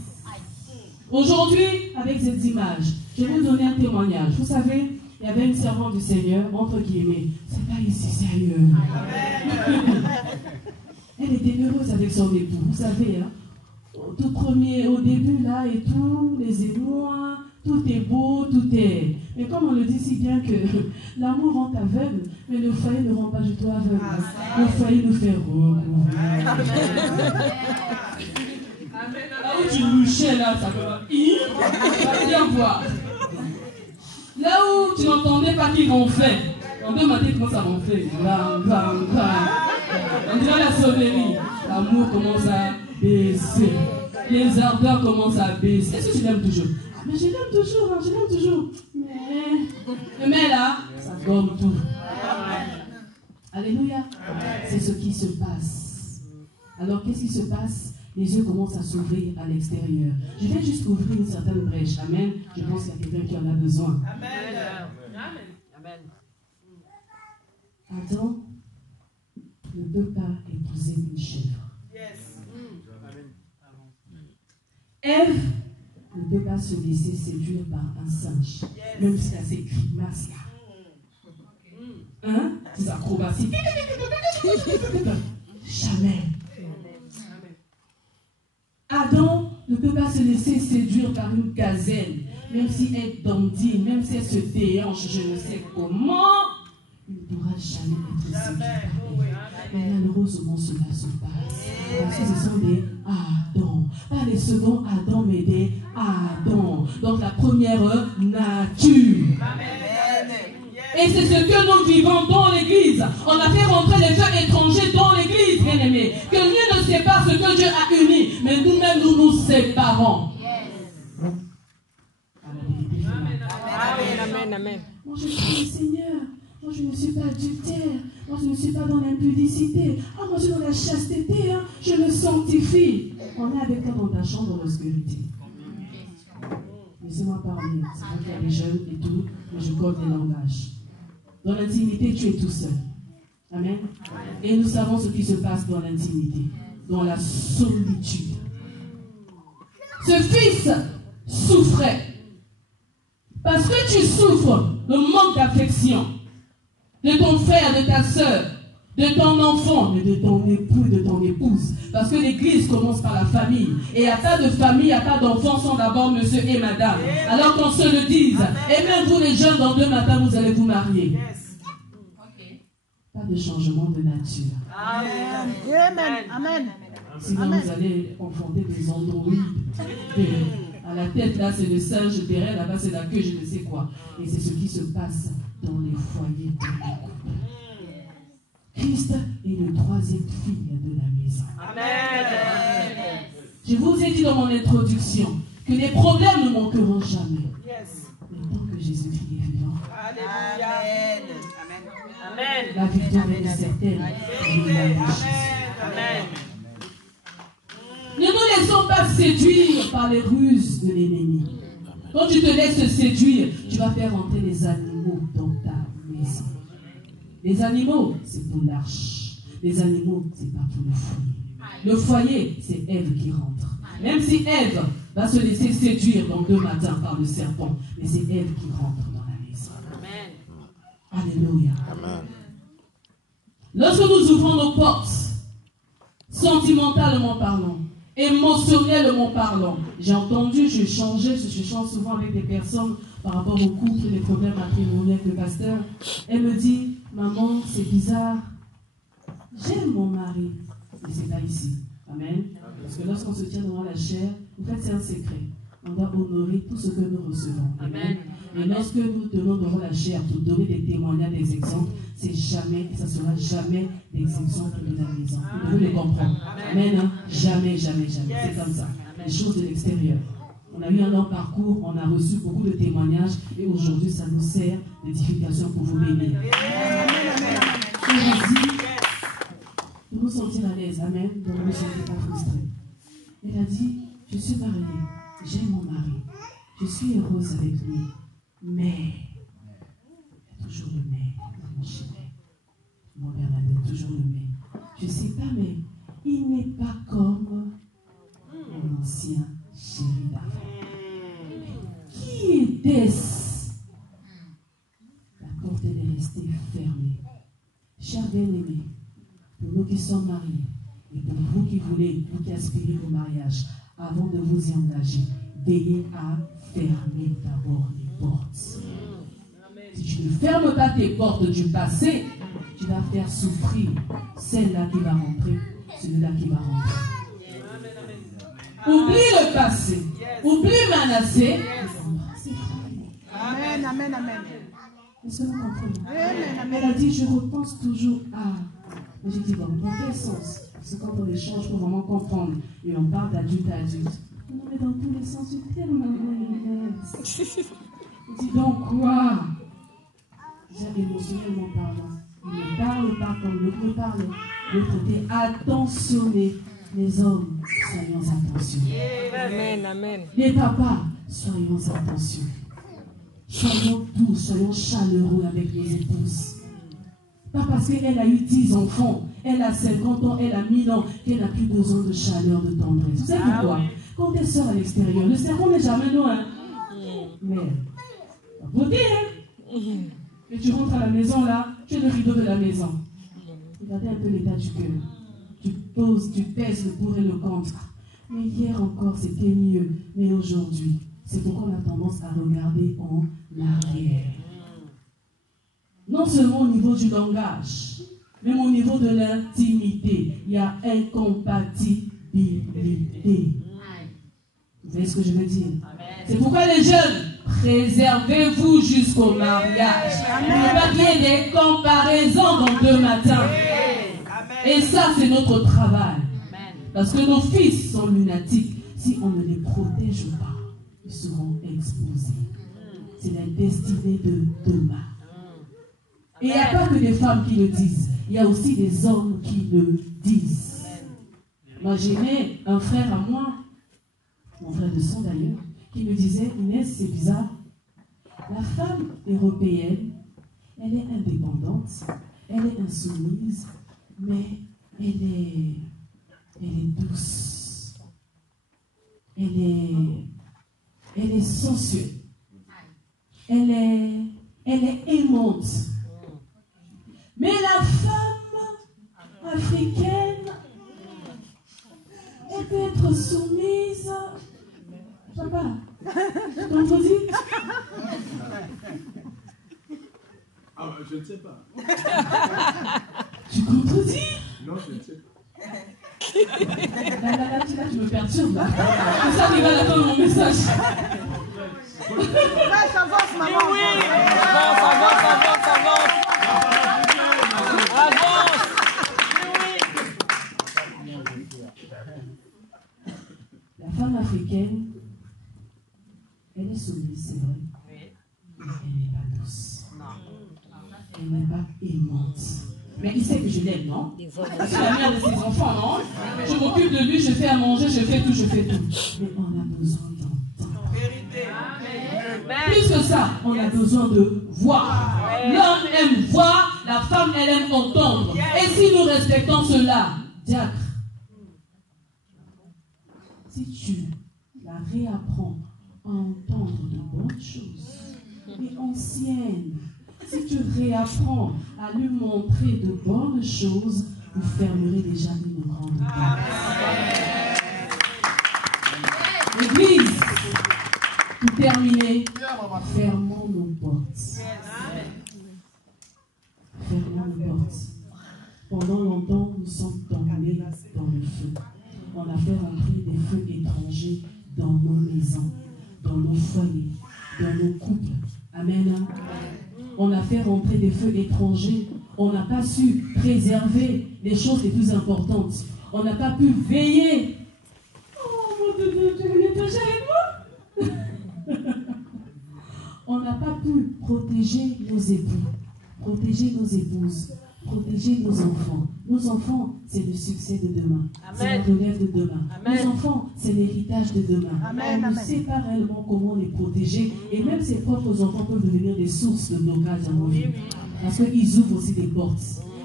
Aujourd'hui, avec ces images, je vais vous donner un témoignage. Vous savez, il y avait une servante du Seigneur, entre guillemets, c'est pas ici sérieux. Elle était heureuse avec son époux, vous savez, hein, tout premier, au début là et tout, les émois, tout est beau, tout est... Mais comme on le dit si bien que l'amour rend aveugle, mais le foyer ne rend pas du tout aveugle. Le foyer nous fait recouvrir. Là où tu louchais là, ça va bien voir. Là où tu n'entendais pas qu'ils ronflaient, en 2 matins, comment ça ronflait? On dirait la sonnerie. L'amour commence à baisser. Les ardeurs commencent à baisser. Est-ce que tu l'aimes toujours? Mais je l'aime toujours, hein, je l'aime toujours. Mais là, ça gomme tout. Alléluia. C'est ce qui se passe. Alors, qu'est-ce qui se passe? Les yeux commencent à s'ouvrir à l'extérieur. Je vais juste ouvrir une certaine brèche. Amen. Je pense qu'il y a quelqu'un qui en a besoin. Amen. Adam ne peut pas épouser une chèvre. Ève ne peut pas se laisser séduire par un singe. Même si elle a ses grimaces là. Hein? Ses acrobaties. Jamais. Adam ne peut pas se laisser séduire par une gazelle, même si elle dandine, même si elle se déhanche, je ne sais comment, il ne pourra jamais être séduit par elle. Mais malheureusement, cela se passe. Parce que ce sont des Adam. Pas les seconds Adam, mais des Adam. Donc la première nature. Et c'est ce que nous vivons dans l'église. On a fait rentrer les gens étrangers dans l'église, bien aimés. Que nul ne sépare ce que Dieu a uni. Mais nous-mêmes, nous nous séparons. Amen. Moi, je prie le Seigneur. Moi, je ne suis pas adultère. Moi, je ne suis pas dans l'impudicité. Ah, moi, je suis dans la chasteté. Hein. Je me sanctifie. On est avec toi dans ta chambre dans l'obscurité. Laissez-moi parler. C'est vrai qu'il y a des jeunes et tout, mais je code les langages. Dans l'intimité, tu es tout seul. Amen. Et nous savons ce qui se passe dans l'intimité, dans la solitude. Ce fils souffrait. Parce que tu souffres le manque d'affection de ton frère, de ta soeur, de ton enfant, mais de ton époux et de ton épouse. Parce que l'église commence par la famille. Et il y a tas de familles, il y a tas d'enfants sont d'abord monsieur et madame. Alors qu'on se le dise. Et même vous les jeunes, dans 2 matins, vous allez vous marier. Pas de changement de nature. Amen. Sinon, vous allez confronter des androïdes. À la tête, là, c'est le singe, derrière, là-bas, c'est la queue, je ne sais quoi. Et c'est ce qui se passe dans les foyers de l'écoute. Christ est le 3e fil de la maison. Amen. Je vous ai dit dans mon introduction que les problèmes ne manqueront jamais. Mais tant que Jésus-Christ est vivant, la victoire est certaine. Amen. Ne nous laissons pas séduire par les ruses de l'ennemi. Quand tu te laisses séduire, tu vas faire entrer les animaux dans ta maison. Les animaux, c'est pour l'arche. Les animaux, c'est pas pour le foyer. Le foyer, c'est Ève qui rentre. Même si Ève va se laisser séduire dans 2 matins par le serpent, mais c'est Ève qui rentre dans la maison. Amen. Alléluia. Amen. Lorsque nous ouvrons nos portes, sentimentalement parlant, émotionnellement parlant, j'ai entendu, je chante souvent avec des personnes par rapport au couple et les problèmes matrimoniaux avec le pasteur. Elle me dit, maman, c'est bizarre, j'aime mon mari, mais c'est pas ici. Amen. Parce que lorsqu'on se tient devant la chair, en fait c'est un secret. On doit honorer tout ce que nous recevons. Amen. Et lorsque nous tenons devant la chair pour donner des témoignages, des exemples, c'est jamais, et ça sera jamais des exemples de la maison. Vous devez le comprendre. Amen. Hein? Jamais. C'est comme ça. Les choses de l'extérieur. On a eu un long parcours, on a reçu beaucoup de témoignages et aujourd'hui ça nous sert d'édification pour vous bénir. choisi de vous sentir à l'aise. Amen. Donc ne vous sentez pas frustré. Elle a dit, je suis mariée, j'aime mon mari, je suis heureuse avec lui, mais il y a toujours le mais dans mon chemin. Mon Bernadette, toujours le mais. Je ne sais pas, mais il n'est pas comme mon ancien chéri d'avant. Qui était-ce? La porte elle est restée fermée. Chers bien-aimés, pour nous qui sommes mariés, et pour vous qui voulez, vous qui aspirez au mariage, avant de vous y engager, veillez à fermer d'abord les portes. Si tu ne fermes pas tes portes du passé, tu vas faire souffrir celle-là qui va rentrer, celui-là qui va rentrer. Oublie le passé, oublie Manassé. Amen, amen, amen. Est-ce que vous comprenez? Amen, Elle a dit, je repense toujours à... Mais j'ai dit, bon, dans quel sens? Parce que quand on échange pour vraiment comprendre, et on parle d'adulte à adulte, on est dans tous les sens du terme. Je dis donc quoi? J'ai émotionnellement parlant. Il ne parle pas comme l'autre me parle. L'autre était attentionné. Les hommes, soyons attentionnés. amen, amen. Les papas, soyons attentionnés. Soyons doux, soyons chaleureux avec nos épouses. Pas parce qu'elle a eu 10 enfants, elle a 50 ans, elle a 1000 ans, qu'elle n'a plus besoin de chaleur, de tendresse. Vous savez pourquoi? Quand elle sort à l'extérieur, le cerveau n'est jamais loin. Mais, la beauté, hein? Et tu rentres à la maison là, tu es le rideau de la maison. Regardez un peu l'état du cœur. Tu poses, tu pèses le pour et le contre. Mais hier encore, c'était mieux. Mais aujourd'hui, c'est pourquoi on a tendance à regarder en arrière. Non seulement au niveau du langage, même au niveau de l'intimité, il y a incompatibilité. Vous voyez ce que je veux dire? C'est pourquoi les jeunes, préservez-vous jusqu'au mariage. Il ne faut pas qu'il y ait des comparaisons dans 2 matins. Et ça, c'est notre travail. Parce que nos fils sont lunatiques. Si on ne les protège pas, ils seront exposés. C'est la destinée de demain. Et il n'y a pas que des femmes qui le disent. Il y a aussi des hommes qui le disent. Moi, j'aimais un frère à moi, mon frère de sang d'ailleurs, qui me disait, Inès, c'est bizarre. La femme européenne, elle est indépendante, elle est insoumise, mais elle est douce. Elle est sensuelle. Elle est aimante. Mais la femme africaine, elle peut être soumise. Papa, tu contredis? Ah, je ne sais pas. Tu contredis? Non, je ne sais pas. Là, tu me perturbes. Là. C'est ça qui va la fin de mon message. Ouais, ça avance, maman. Oui. Avance, avance, avance, avance. Avance. La femme africaine, elle est soumise, c'est vrai. Mais elle n'est pas douce. Elle n'est pas aimante. Mais il sait que je l'aime, non? C'est la mère de ses enfants, non? Je m'occupe de lui, je fais à manger, je fais tout. Mais on a besoin d'entendre. Plus que ça, on a besoin de voir. L'homme aime voir, la femme, elle aime entendre. Et si nous respectons cela, diacre, si tu la réapprends à entendre de bonnes choses, et anciennes, si tu réapprends à lui montrer de bonnes choses, vous fermerez déjà une grande porte. L'église, pour terminer, fermons nos portes. Fermons nos portes. Pendant longtemps, nous sommes tombés dans le feu. On a fait rentrer des feux étrangers dans nos maisons, dans nos foyers, dans nos couples. Amen. On a fait rentrer des feux étrangers. On n'a pas su préserver les choses les plus importantes. On n'a pas pu veiller. Oh mon Dieu, tu veux pécher avec moi? On n'a pas pu protéger nos époux, protéger nos épouses, Protéger nos enfants. Nos enfants, c'est le succès de demain. C'est la relève de demain. Amen. Nos enfants, c'est l'héritage de demain. Amen, On ne amen. sait pas réellement comment les protéger. Et même ses propres enfants peuvent devenir des sources de blocage dans nos vies. Parce qu'ils ouvrent aussi des portes.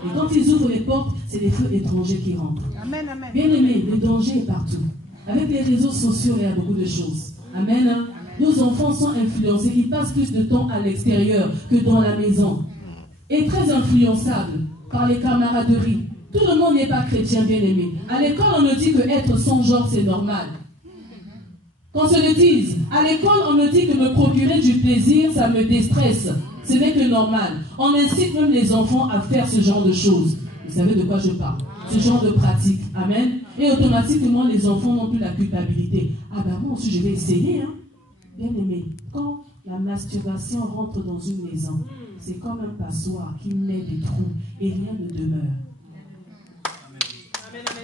Et quand ils ouvrent les portes, c'est les feux étrangers qui rentrent. Amen, amen. Bien aimé, le danger est partout. Avec les réseaux sociaux, il y a beaucoup de choses. Amen. Hein? Nos enfants sont influencés. Ils passent plus de temps à l'extérieur que dans la maison. Et très influençables par les camaraderies. Tout le monde n'est pas chrétien, bien aimé. À l'école, on me dit que être son genre, c'est normal. Qu'on se le dise. À l'école, on me dit que me procurer du plaisir, ça me déstresse. Ce n'est que normal. On incite même les enfants à faire ce genre de choses. Vous savez de quoi je parle? Ce genre de pratique. Amen. Et automatiquement, les enfants n'ont plus la culpabilité. Ah ben moi aussi, je vais essayer. Hein. Bien aimé, quand la masturbation rentre dans une maison, c'est comme un passoire qui met des trous et rien ne demeure. Amen, amen.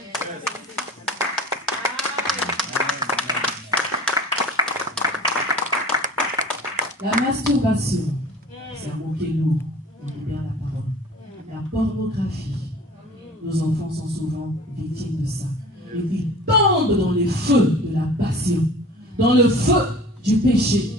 La masturbation, c'est un mot qui est lourd, on libère la parole. La pornographie, nos enfants sont souvent victimes de ça. Et ils tombent dans le feu de la passion, dans le feu du péché,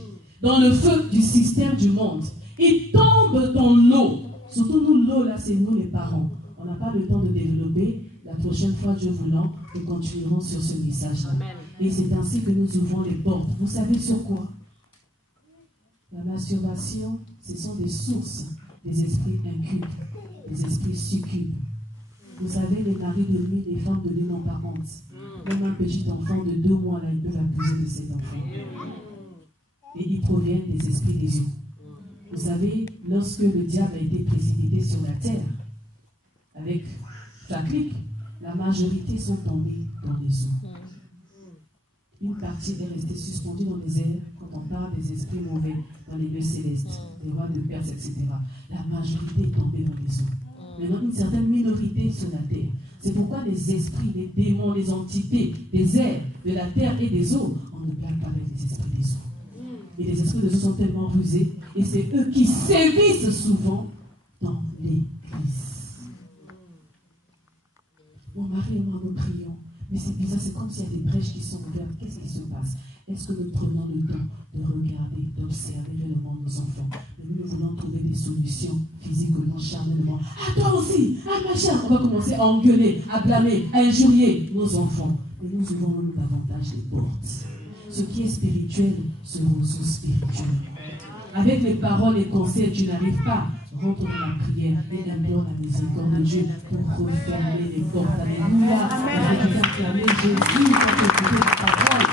dans le feu du système du monde. Ils tombent dans l'eau. Surtout nous, l'eau, là, c'est nous les parents. On n'a pas le temps de développer. La prochaine fois, Dieu voulant, nous continuerons sur ce message-là. Et c'est ainsi que nous ouvrons les portes. Vous savez sur quoi? La masturbation, ce sont des sources des esprits incubes, des esprits succubes. Vous savez, les maris de nuit, les femmes de nuit n'ont pas honte. Même un petit enfant de 2 mois, là, il peut l'abuser de cet enfant. Et ils proviennent des esprits des eaux. Vous savez, lorsque le diable a été précipité sur la terre, avec sa clique, la majorité sont tombés dans les eaux. Une partie est restée suspendue dans les airs quand on parle des esprits mauvais dans les lieux célestes, des rois de Perse, etc. La majorité est tombée dans les eaux. Maintenant, une certaine minorité sur la terre. C'est pourquoi les esprits, les démons, les entités des airs, de la terre et des eaux, on ne blague pas avec les esprits des eaux. Et les esprits des eaux sont tellement rusés, et c'est eux qui sévissent souvent dans l'église. Mon mari et moi, nous prions. Mais c'est bizarre, c'est comme s'il y a des brèches qui sont ouvertes. Qu'est-ce qui se passe? Est-ce que nous prenons le temps de regarder, d'observer réellement nos enfants? Mais nous voulons trouver des solutions physiquement, charnellement. Ah, toi aussi! Ah, machin! On va commencer à engueuler, à blâmer, à injurier nos enfants. Mais nous ouvrons nous davantage les portes. Ce qui est spirituel se ressource spirituel. Avec les paroles et conseils, tu n'arrives pas. Rentre dans la prière et implore la miséricorde de Dieu pour refermer les portes. Alléluia. Acclamer Jésus pour écouter la parole.